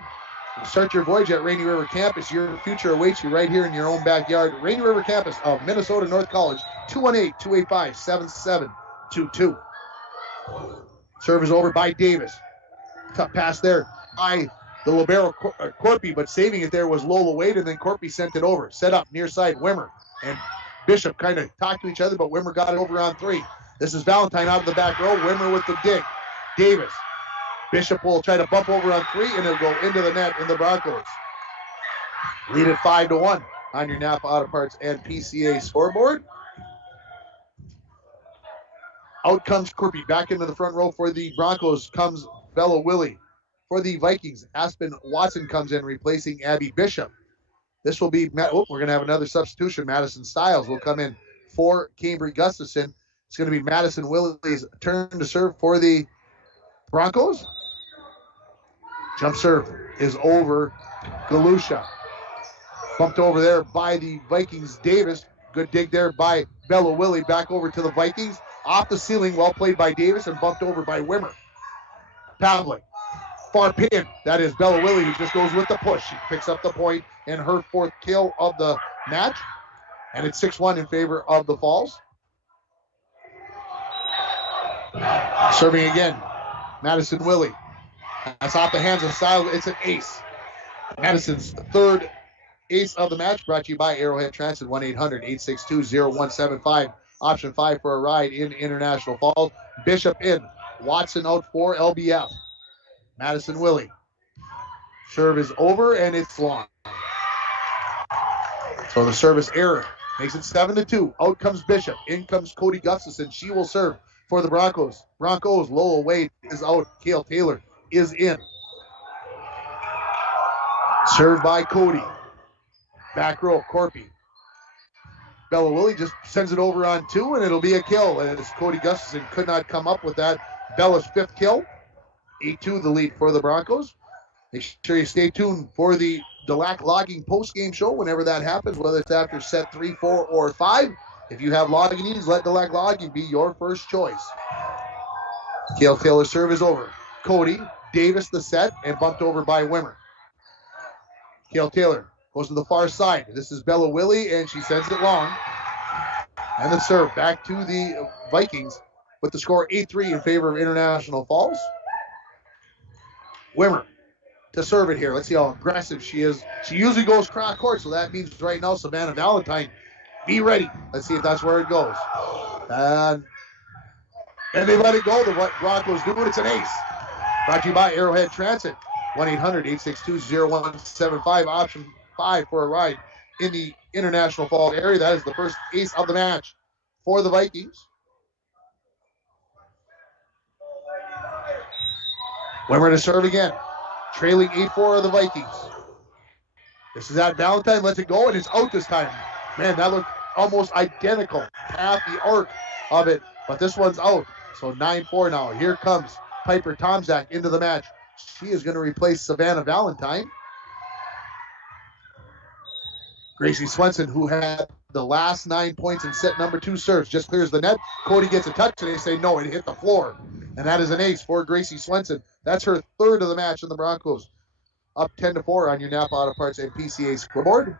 Start your voyage at Rainy River Campus. Your future awaits you right here in your own backyard. Rainy River Campus of Minnesota North College, 218-285-7722. Serve is over by Davis. Tough pass there by the libero Corpy, but saving it there was Lola Wade, and then Corpy sent it over. Set up near side, Wimmer and Bishop kind of talked to each other, but Wimmer got it over on 3. This is Valentine out of the back row. Wimmer with the dig. Davis. Bishop will try to bump over on 3, and it'll go into the net in the Broncos. Lead it 5-1 on your Napa Auto Parts and PCA scoreboard. Out comes Corpy. Back into the front row for the Broncos comes Bella Willie. For the Vikings, Aspen Watson comes in replacing Abby Bishop. This will be, we're going to have another substitution. Madison Stiles will come in for Cambry Gustafson. It's going to be Madison Willie's turn to serve for the Broncos. Jump serve is over. Galusha. Bumped over there by the Vikings. Davis. Good dig there by Bella Willie. Back over to the Vikings. Off the ceiling. Well played by Davis and bumped over by Wimmer. Pavlik Far pin. That is Bella Willie, who just goes with the push. She picks up the point and her 4th kill of the match. And it's 6-1 in favor of the Falls. Serving again, Madison Willie. That's off the hands of Style. It's an ace. Madison's 3rd ace of the match, brought to you by Arrowhead Transit, 1-800-862-0175. Option 5 for a ride in International Falls. Bishop in. Watson out for LBF. Madison Willie. Serve is over, and it's long. So the service error makes it 7-2. Out comes Bishop. In comes Cody Gustafson. She will serve for the Broncos. Lola Wade is out. Kale Taylor is in. Served by Cody. Back row, Corpy. Bella Willie just sends it over on 2, and it'll be a kill, as Cody Gustafson could not come up with that. Bella's 5th kill. 8-2 the lead for the Broncos. Make sure you stay tuned for the DeLac Logging post-game show whenever that happens, whether it's after set 3, 4, or 5. If you have logging needs, let DeLac Logging be your first choice. Kale Taylor's serve is over. Cody, Davis the set, and bumped over by Wimmer. Kale Taylor goes to the far side. This is Bella Willie, and she sends it long. And the serve back to the Vikings with the score 8-3 in favor of International Falls. Wimmer to serve it here. Let's see how aggressive she is. She usually goes cross court, so that means right now Savannah Valentine, be ready. Let's see if that's where it goes. And they let it go. The Broncos do it. It's an ace. Brought to you by Arrowhead Transit. 1-800-862-0175. Option 5 for a ride in the International Falls area. That is the first ace of the match for the Vikings. Wimmer to serve again. Trailing 8-4 of the Vikings. This is at Valentine. Lets it go, and it's out this time. Man, that looked almost identical. Half the arc of it, but this one's out. So 9-4 now. Here comes Piper Tomczak into the match. She is going to replace Savannah Valentine. Gracie Swenson, who had the last 9 points in set number 2 serves, just clears the net. Cody gets a touch, and they say no, it hit the floor. And that is an ace for Gracie Swenson. That's her 3rd of the match in the Broncos. Up 10-4 on your Napa Auto Parts and PCA scoreboard.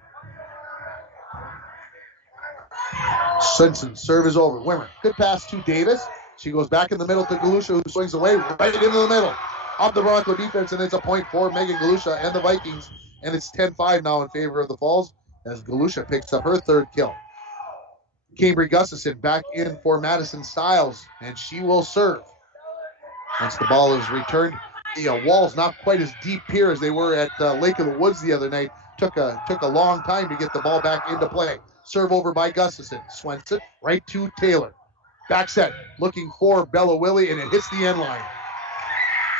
Swenson, serve is over. Wimmer, good pass to Davis. She goes back in the middle to Galusha, who swings away right into the middle of the Bronco defense, and it's a point for Megan Galusha and the Vikings. And it's 10-5 now in favor of the Falls, as Galusha picks up her 3rd kill. Cambry Gustafson back in for Madison Stiles, and she will serve. Once the ball is returned, the wall's not quite as deep here as they were at Lake of the Woods the other night. Took a long time to get the ball back into play. Serve over by Gustafson. Swenson right to Taylor. Back set, looking for Bella Willie, and it hits the end line.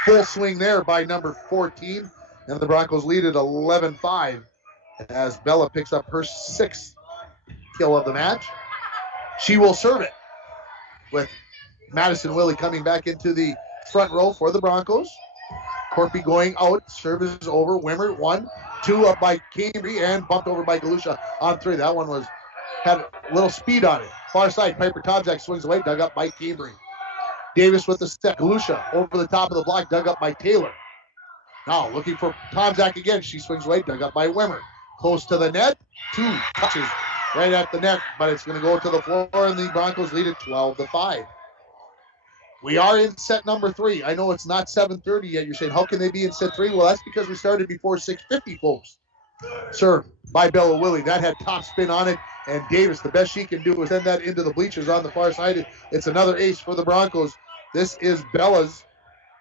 Full swing there by number 14, and the Broncos lead at 11-5 as Bella picks up her 6th kill of the match. She will serve it with Madison Willie coming back into the front row for the Broncos. Corpy going out. Service is over. Wimmer 1, 2 up by Cambry and bumped over by Galusha on 3. That one had a little speed on it. Far side, Piper Tomczak swings away, dug up by Cambry. Davis with the step. Galusha over the top of the block, dug up by Taylor. Now looking for Tomczak again. She swings away, dug up by Wimmer. Close to the net. 2 touches right at the net, but it's going to go to the floor, and the Broncos lead at 12-5. We are in set number 3. I know it's not 7:30 yet. You're saying, how can they be in set 3? Well, that's because we started before 6:50, folks. Served by Bella Willie. That had top spin on it, and Davis, the best she can do is send that into the bleachers on the far side. It's another ace for the Broncos. This is Bella's,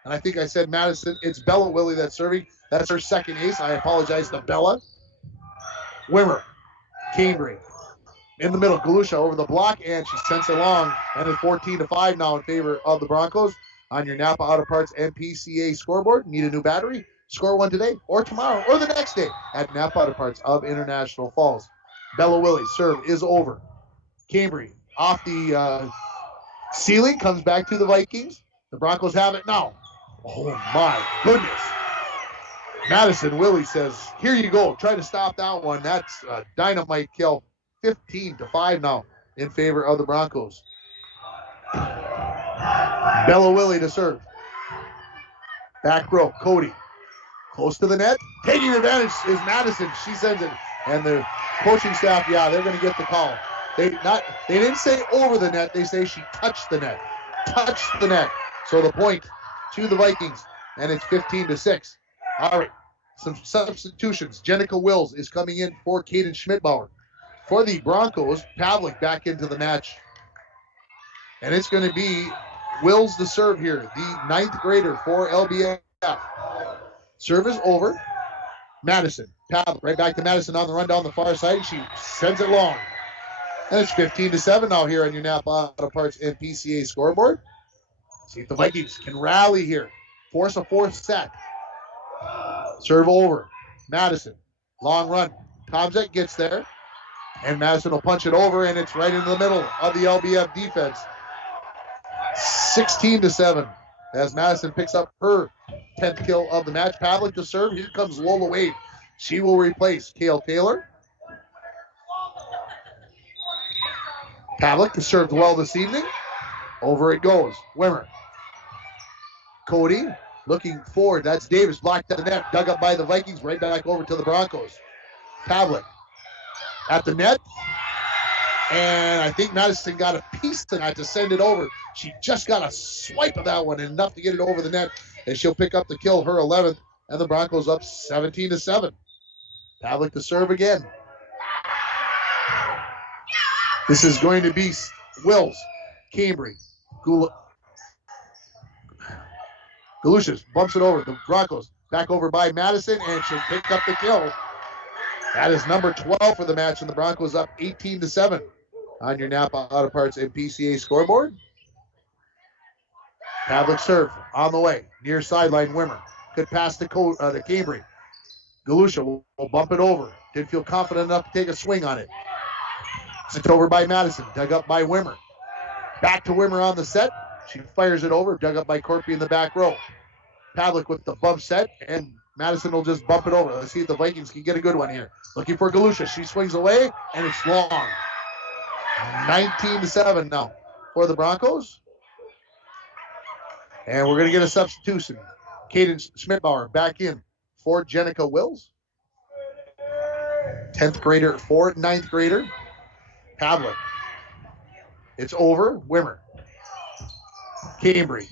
and I think I said Madison. It's Bella Willie that's serving. That's her 2nd ace. I apologize to Bella. Wimmer, Cambry. In the middle, Galusha over the block, and she sends it long, and it's 14-5 now in favor of the Broncos on your Napa Auto Parts and PCA scoreboard. Need a new battery? Score one today or tomorrow or the next day at Napa Auto Parts of International Falls. Bella Willie, serve is over. Cambry off the ceiling, comes back to the Vikings. The Broncos have it now. Oh my goodness. Madison Willie says, here you go. Try to stop that one. That's a dynamite kill. 15-5 now in favor of the Broncos. Bella Willie to serve. Back row, Cody. Close to the net. Taking advantage is Madison. She sends it. And the coaching staff, they're going to get the call. They didn't say over the net. They say she touched the net. Touched the net. So the point to the Vikings. And it's 15-6. All right. Some substitutions. Jenica Wills is coming in for Kaden Schmidbauer. For the Broncos, Pavlik back into the match. And it's going to be Wills to serve here, the 9th grader for LBF. Serve is over. Madison. Pavlik right back to Madison on the run down the far side. She sends it long. And it's 15-7 now here on your Napa Auto Parts and PCA scoreboard. See if the Vikings can rally here. Force a 4th set. Serve over. Madison. Long run. Tomzek gets there. And Madison will punch it over, and it's right into the middle of the LBF defense. 16-7 as Madison picks up her 10th kill of the match. Pavlik to serve. Here comes Lola Wade. She will replace Kale Taylor. Pavlik has served well this evening. Over it goes. Wimmer. Cody looking forward. That's Davis. Blocked at the net. Dug up by the Vikings. Right back over to the Broncos. Pavlik at the net. And I think Madison got a piece tonight to send it over. She just got a swipe of that one, enough to get it over the net. And she'll pick up the kill, her 11th. And the Broncos up 17-7. Pavlik to serve again. This is going to be Wills. Cambry. Galusha bumps it over. The Broncos back over by Madison, and she'll pick up the kill. That is number 12 for the match, and the Broncos up 18-7 on your Napa Auto Parts and PCA scoreboard. Pavlik serve on the way. Near sideline, Wimmer. Good pass to Cambry. Galusha will bump it over. Didn't feel confident enough to take a swing on it. Sent over by Madison. Dug up by Wimmer. Back to Wimmer on the set. She fires it over. Dug up by Corpy in the back row. Pavlik with the bump set, and Madison will just bump it over. Let's see if the Vikings can get a good one here. Looking for Galusha. She swings away, and it's long. 19-7 now for the Broncos. And we're going to get a substitution. Kaden Schmidbauer back in for Jenica Wills. 10th grader for 9th grader. Pavlik. It's over. Wimmer. Cambry.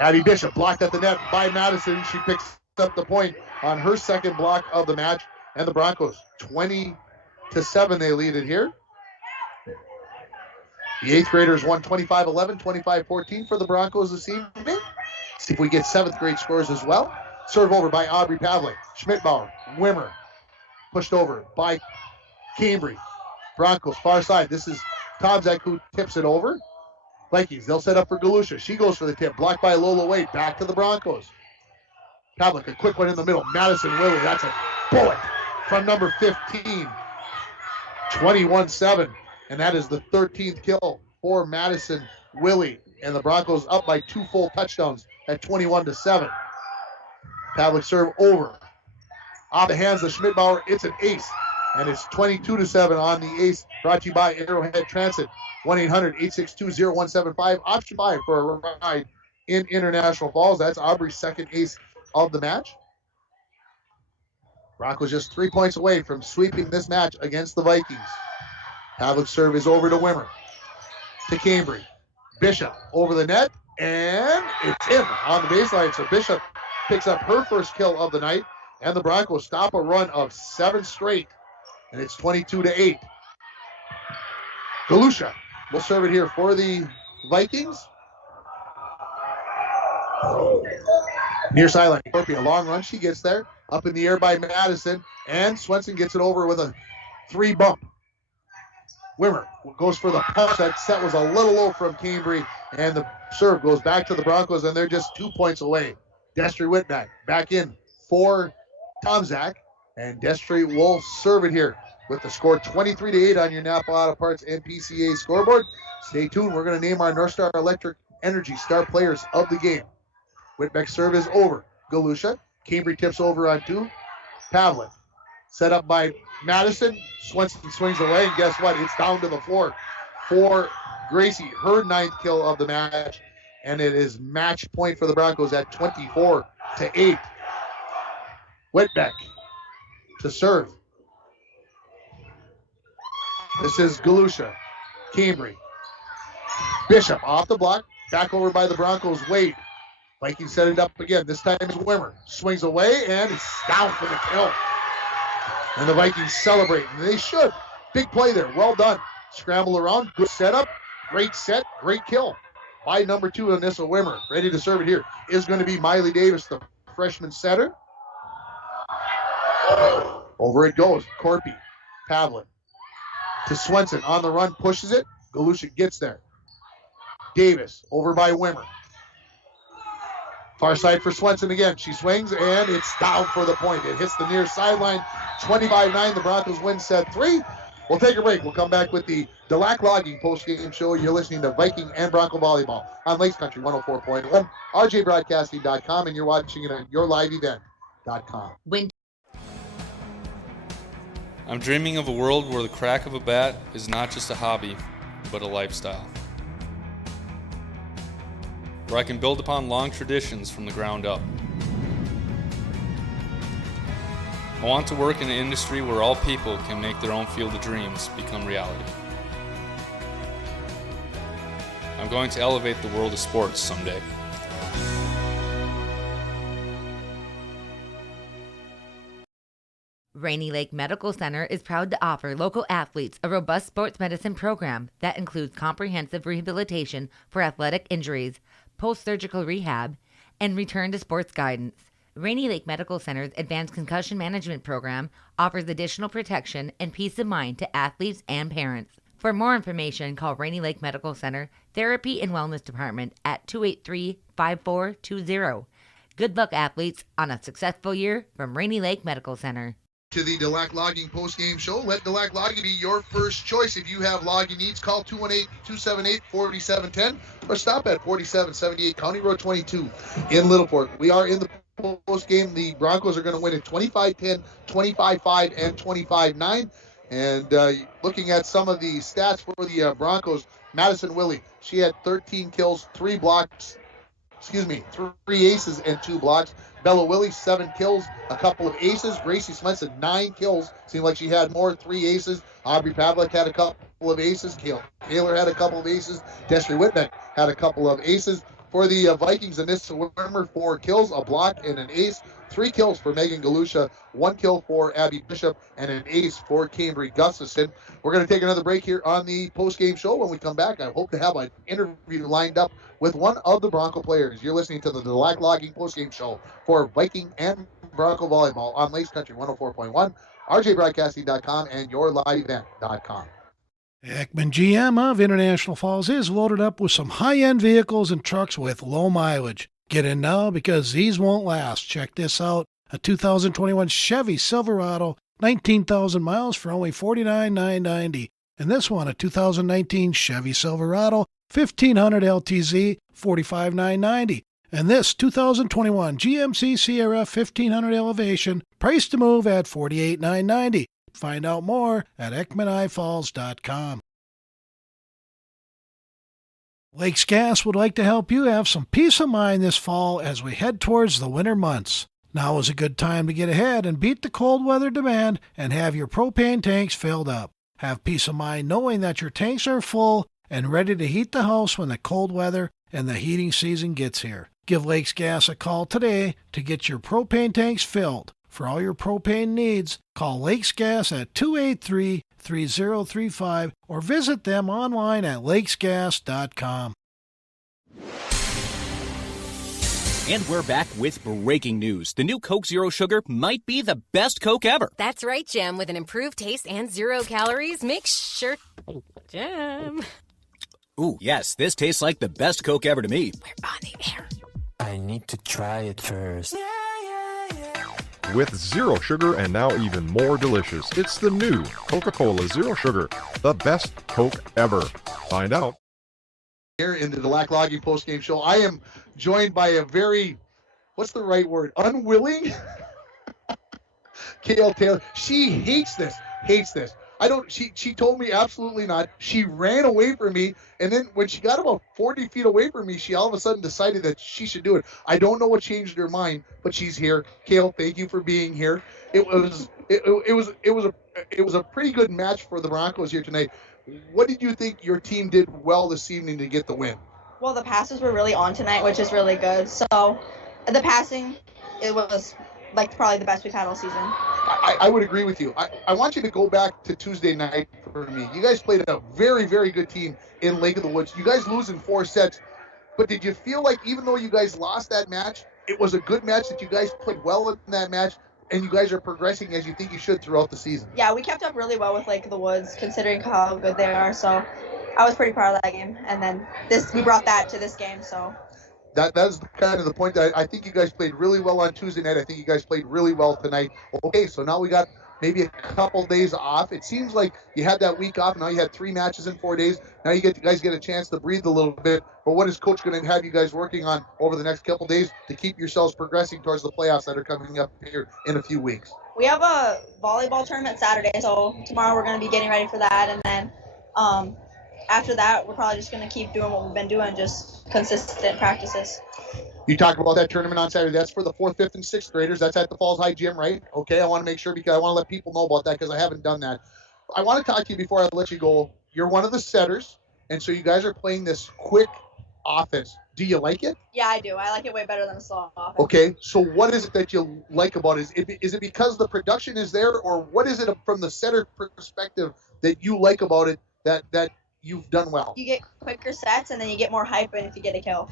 Abby Bishop blocked at the net by Madison. She picks up the point on her second block of the match. And the Broncos, 20-7, they lead it here. The 8th graders won 25-11, 25-14 for the Broncos this evening. See if we get 7th grade scores as well. Serve over by Aubrey Pavlik. Schmidbauer, Wimmer. Pushed over by Cambry. Broncos, far side. This is Tomzak who tips it over. Vikings, they'll set up for Galusha. She goes for the tip. Blocked by Lola Wade. Back to the Broncos. Pavlik, a quick one in the middle. Madison Willie. That's a bullet from number 15. 21-7. And that is the 13th kill for Madison Willie. And the Broncos up by 2 full touchdowns at 21-7. Pavlik serve over. Off the hands of Schmidbauer. It's an ace. And it's 22-7 on the ace. Brought to you by Arrowhead Transit. 1-800-862-0175. Option 5 for a ride in International Falls. That's Aubrey's second ace of the match. Broncos just 3 points away from sweeping this match against the Vikings. Pavlik's serve is over to Wimmer. To Cambry. Bishop over the net. And it's in on the baseline. So Bishop picks up her first kill of the night. And the Broncos stop a run of 7 straight. And it's 22-8. Galusha will serve it here for the Vikings. Near sideline. A long run. She gets there. Up in the air by Madison. And Swenson gets it over with a 3 bump. Wimmer goes for the punch. That set was a little low from Cambry. And the serve goes back to the Broncos. And they're just 2 points away. Destry Whitback back in for Tomzak. And Destry will serve it here with the score 23-8 on your Napa Auto Parts and PCA scoreboard. Stay tuned. We're going to name our North Star Electric Energy star players of the game. Whitbeck's serve is over. Galusha. Cambry tips over on 2. Pavlik. Set up by Madison. Swenson swings away. And guess what? It's down to the floor for Gracie. Her 9th kill of the match. And it is match point for the Broncos at 24-8. to 8. Whitbeck to serve. This is Galusha. Cambry. Bishop off the block. Back over by the Broncos. Wade. Vikings set it up again. This time it's Wimmer. Swings away, and it's down for the kill. And the Vikings celebrate. And they should. Big play there. Well done. Scramble around. Good setup. Great set. Great kill. By number 2, Anissa Wimmer. Ready to serve it here is going to be Miley Davis, the freshman setter. Over it goes. Corpy. Pavlin. To Swenson. On the run. Pushes it. Galusha gets there. Davis. Over by Wimmer. Far side for Swenson again. She swings, and it's down for the point. It hits the near sideline. 25-9. The Broncos win set 3. We'll take a break. We'll come back with the Delac Logging post-game show. You're listening to Viking and Bronco Volleyball on Lakes Country 104.1, rjbroadcasting.com, and you're watching it on yourliveevent.com. I'm dreaming of a world where the crack of a bat is not just a hobby, but a lifestyle. Where I can build upon long traditions from the ground up. I want to work in an industry where all people can make their own field of dreams become reality. I'm going to elevate the world of sports someday. Rainy Lake Medical Center is proud to offer local athletes a robust sports medicine program that includes comprehensive rehabilitation for athletic injuries, post-surgical rehab, and return to sports guidance. Rainy Lake Medical Center's Advanced Concussion Management Program offers additional protection and peace of mind to athletes and parents. For more information, call Rainy Lake Medical Center Therapy and Wellness Department at 283-5420. Good luck, athletes, on a successful year from Rainy Lake Medical Center. To the Delac Logging post-game show. Let Delac Logging be your first choice. If you have logging needs, call 218-278-4710 or stop at 4778 County Road 22 in Littleport. We are in the post-game. The Broncos are going to win at 25-10, 25-5, and 25-9. And looking at some of the stats for the Broncos, Madison Willie, she had 13 kills, 3 aces and 2 blocks. Bella Willie, 7 kills, a couple of aces. Gracie Swenson, 9 kills. Seemed like she had more, 3 aces. Aubrey Pavlik had a couple of aces. Taylor had a couple of aces. Desiree Whitbeck had a couple of aces. For the Vikings, Anissa Wimmer, 4 kills, a block, and an ace. 3 kills for Megan Galusha, 1 kill for Abby Bishop, and an ace for Cambry Gustafson. We're going to take another break here on the post-game show. When we come back, I hope to have an interview lined up with one of the Bronco players. You're listening to the Delac Logging post-game show for Viking and Bronco Volleyball on Lakes Country 104.1, rjbroadcasting.com, and yourliveevent.com. Ekman GM of International Falls is loaded up with some high-end vehicles and trucks with low mileage. Get in now because these won't last. Check this out. A 2021 Chevy Silverado, 19,000 miles for only $49,990. And this one, a 2019 Chevy Silverado, 1500 LTZ, $45,990. And this 2021 GMC CRF 1500 Elevation, price to move at $48,990. Find out more at EkmanIFalls.com. Lakes Gas would like to help you have some peace of mind this fall as we head towards the winter months. Now is a good time to get ahead and beat the cold weather demand and have your propane tanks filled up. Have peace of mind knowing that your tanks are full and ready to heat the house when the cold weather and the heating season gets here. Give Lakes Gas a call today to get your propane tanks filled. For all your propane needs, call Lakes Gas at 283-3035 or visit them online at lakesgas.com. And we're back with breaking news. The new Coke Zero Sugar might be the best Coke ever. That's right, Jim. With an improved taste and 0 calories, make sure... Jim. Ooh, yes, this tastes like the best Coke ever to me. We're on the air. I need to try it first. With zero sugar and now even more delicious, it's the new Coca-Cola Zero Sugar, the best Coke ever. Find out. Here in the Delac Logging post-game show, I am joined by a very, what's the right word, unwilling? Kale Taylor. She hates this. I don't. She told me absolutely not. She ran away from me, and then when she got about 40 feet away from me, she all of a sudden decided that she should do it. I don't know what changed her mind, but she's here. Kale, thank you for being here. It was a pretty good match for the Broncos here tonight. What did you think your team did well this evening to get the win? Well, the passes were really on tonight, which is really good. So the passing, it was like probably the best we've had all season. I would agree with you. I want you to go back to Tuesday night for me. You guys played a very, very good team in Lake of the Woods. You guys lose in 4 sets, but did you feel like even though you guys lost that match, it was a good match, that you guys played well in that match, and you guys are progressing as you think you should throughout the season? Yeah, we kept up really well with Lake of the Woods, considering how good they are. So I was pretty proud of that game. And then we brought that to this game. So that's kind of the point. That I think you guys played really well on Tuesday night. I think you guys played really well tonight. Okay, so now we got maybe a couple days off. It seems like you had that week off. Now you had 3 matches in 4 days. Now you guys get a chance to breathe a little bit. But what is Coach going to have you guys working on over the next couple days to keep yourselves progressing towards the playoffs that are coming up here in a few weeks? We have a volleyball tournament Saturday, so tomorrow we're going to be getting ready for that. And then after that, we're probably just going to keep doing what we've been doing, just consistent practices. You talked about that tournament on Saturday. That's for the 4th, 5th, and 6th graders. That's at the Falls High Gym, right? Okay, I want to make sure because I want to let people know about that because I haven't done that. I want to talk to you before I let you go. You're one of the setters, and so you guys are playing this quick offense. Do you like it? Yeah, I do. I like it way better than a slow offense. Okay, so what is it that you like about it? Is it because the production is there, or what is it from the setter perspective that you like about it that you've done well? You get quicker sets, and then you get more hype if you get a kill.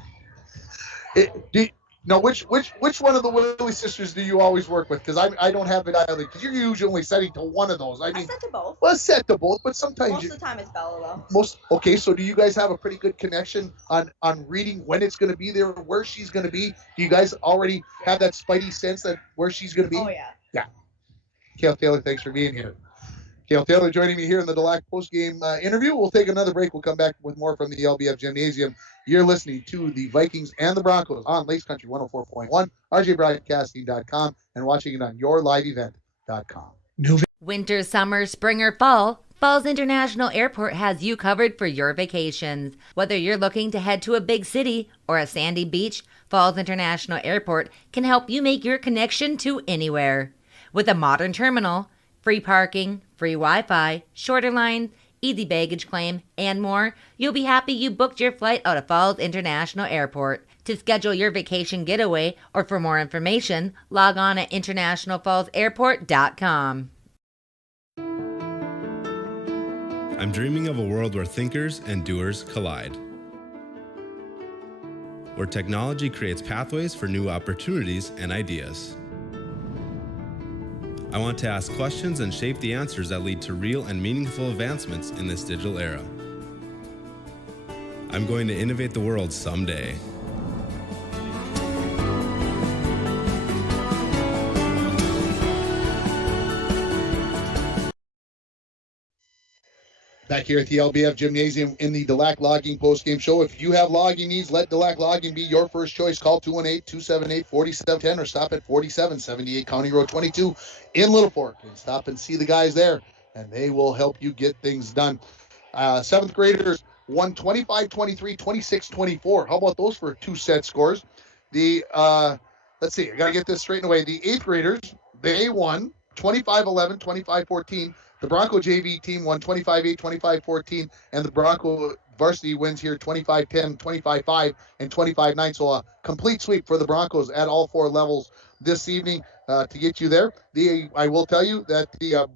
Now, which one of the Willie sisters do you always work with? Because I don't have it either. Because you're usually only setting to one of those. I set to both. Well, set to both, but sometimes most of the time it's Bella though. Okay, so do you guys have a pretty good connection on reading when it's going to be there, where she's going to be? Do you guys already have that spidey sense that where she's going to be? Oh yeah. Yeah. Kale Taylor, thanks for being here. Kale Taylor joining me here in the DeLac postgame interview. We'll take another break. We'll come back with more from the LBF Gymnasium. You're listening to the Vikings and the Broncos on Lakes Country 104.1, rjbroadcasting.com, and watching it on yourliveevent.com. Winter, summer, spring, or fall, Falls International Airport has you covered for your vacations. Whether you're looking to head to a big city or a sandy beach, Falls International Airport can help you make your connection to anywhere. With a modern terminal, free parking, free Wi-Fi, shorter lines, easy baggage claim, and more, you'll be happy you booked your flight out of Falls International Airport. To schedule your vacation getaway or for more information, log on at internationalfallsairport.com. I'm dreaming of a world where thinkers and doers collide. Where technology creates pathways for new opportunities and ideas. I want to ask questions and shape the answers that lead to real and meaningful advancements in this digital era. I'm going to innovate the world someday. Back here at the LBF Gymnasium in the DeLac Logging postgame show. If you have logging needs, let DeLac Logging be your first choice. Call 218-278-4710 or stop at 4778 County Road 22 in Little Fork and stop and see the guys there, and they will help you get things done. 7th graders won 25-23, 26-24. How about those for 2 set scores? Let's see, I got to get this straightened away. The 8th graders, they won 25-11, 25-14. The Bronco JV team won 25-8, 25-14, and the Bronco varsity wins here 25-10, 25-5, and 25-9. So a complete sweep for the Broncos at all 4 levels this evening to get you there. I will tell you that the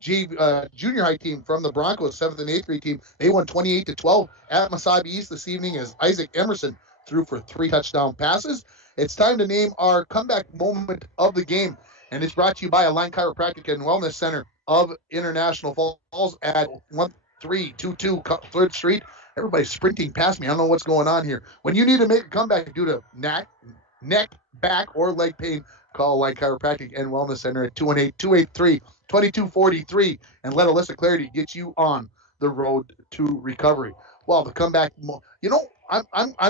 junior high team from the Broncos, 7th and 8th grade team, they won 28-12 at Mesabi East this evening as Isaac Emerson threw for 3 touchdown passes. It's time to name our comeback moment of the game, and it's brought to you by Align Chiropractic and Wellness Center of International Falls at 1322 3rd Street. Everybody's sprinting past me. I don't know what's going on here. When you need to make a comeback due to neck, back, or leg pain, call Align Chiropractic and Wellness Center at 218-283-2243 and let Alyssa Clarity get you on the road to recovery. Well, the comeback, I'm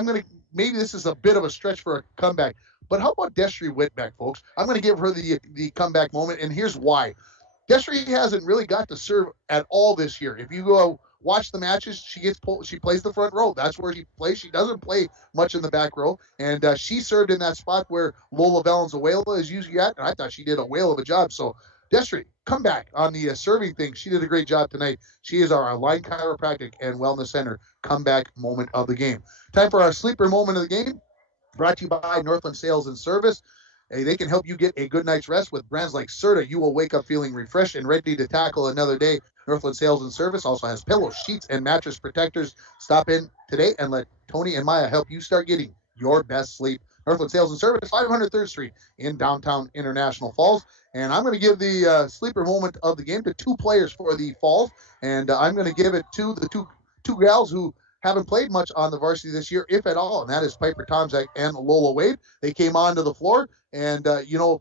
going to, maybe this is a bit of a stretch for a comeback, but how about Destry Whitbeck, folks? I'm going to give her the comeback moment, and here's why. Desiree hasn't really got to serve at all this year. If you go watch the matches, she plays the front row. That's where she plays. She doesn't play much in the back row, and she served in that spot where Lola Valenzuela is usually at, and I thought she did a whale of a job. So Desiree, come back on the serving thing. She did a great job tonight. She is our Align Chiropractic and Wellness Center comeback moment of the game. Time for our sleeper moment of the game, brought to you by Northland Sales and Service. Hey, they can help you get a good night's rest with brands like Serta. You will wake up feeling refreshed and ready to tackle another day. Northland Sales and Service also has pillows, sheets, and mattress protectors. Stop in today and let Tony and Maya help you start getting your best sleep. Northland Sales and Service, 500 3rd Street in downtown International Falls. And I'm going to give the sleeper moment of the game to two players for the Falls. And I'm going to give it to the two gals who haven't played much on the varsity this year, if at all, and that is Piper Tomczak and Lola Wade. They came onto the floor, and,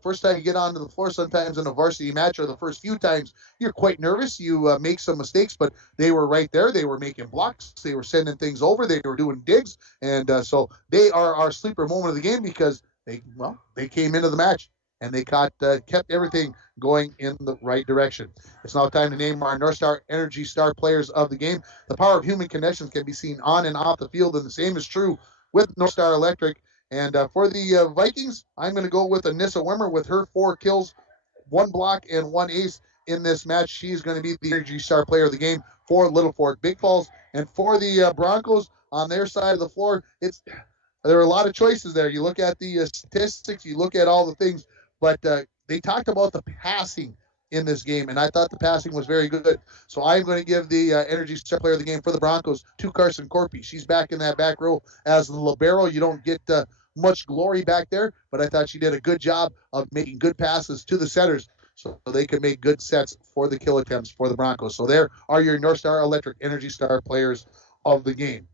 first time you get onto the floor, sometimes in a varsity match or the first few times, you're quite nervous. You make some mistakes, but they were right there. They were making blocks. They were sending things over. They were doing digs, and so they are our sleeper moment of the game because they came into the match, and they kept everything going in the right direction. It's now time to name our North Star Energy Star players of the game. The power of human connections can be seen on and off the field, and the same is true with North Star Electric. And for the Vikings, I'm going to go with Anissa Wimmer with her 4 kills, 1 block, and 1 ace in this match. She's going to be the Energy Star player of the game for Little Fork Big Falls. And for the Broncos, on their side of the floor, there are a lot of choices there. You look at the statistics, you look at all the things, but they talked about the passing in this game, and I thought the passing was very good. So I'm going to give the Energy Star player of the game for the Broncos to Carson Corpy. She's back in that back row as the libero. You don't get much glory back there, but I thought she did a good job of making good passes to the setters so they could make good sets for the kill attempts for the Broncos. So there are your North Star Electric Energy Star players of the game.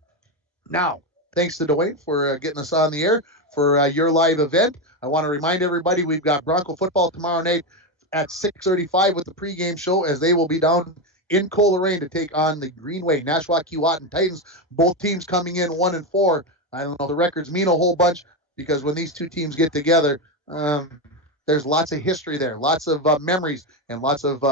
Now, thanks to Dwayne for getting us on the air for your live event. I want to remind everybody we've got Bronco football tomorrow night at 6:35 with the pregame show, as they will be down in Coleraine to take on the Greenway Nashwauk-Keewatin Titans. Both teams coming in 1-4. I don't know, the records mean a whole bunch because when these two teams get together, there's lots of history there, lots of memories, and lots of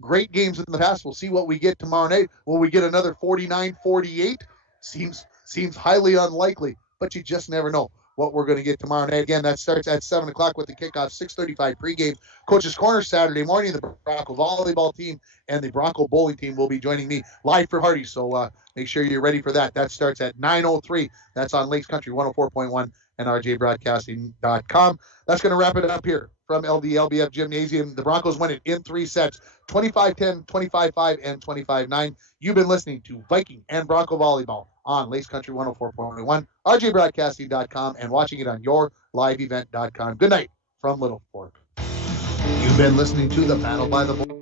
great games in the past. We'll see what we get tomorrow night. Will we get another 49-48? Seems highly unlikely, but you just never know what we're going to get tomorrow night. Again, that starts at 7 o'clock with the kickoff, 6:35 pregame. Coach's Corner Saturday morning. The Bronco volleyball team and the Bronco bowling team will be joining me live for Hardy. So make sure you're ready for that. That starts at 9:03. That's on Lakes Country 104.1 and rjbroadcasting.com. That's going to wrap it up here from LBF Gymnasium. The Broncos win it in 3 sets, 25-10, 25-5, and 25-9. You've been listening to Viking and Bronco Volleyball on Lakes Country 104.1, rjbroadcasting.com, and watching it on yourliveevent.com. Good night from Little Fork. You've been listening to the Battle by the Board.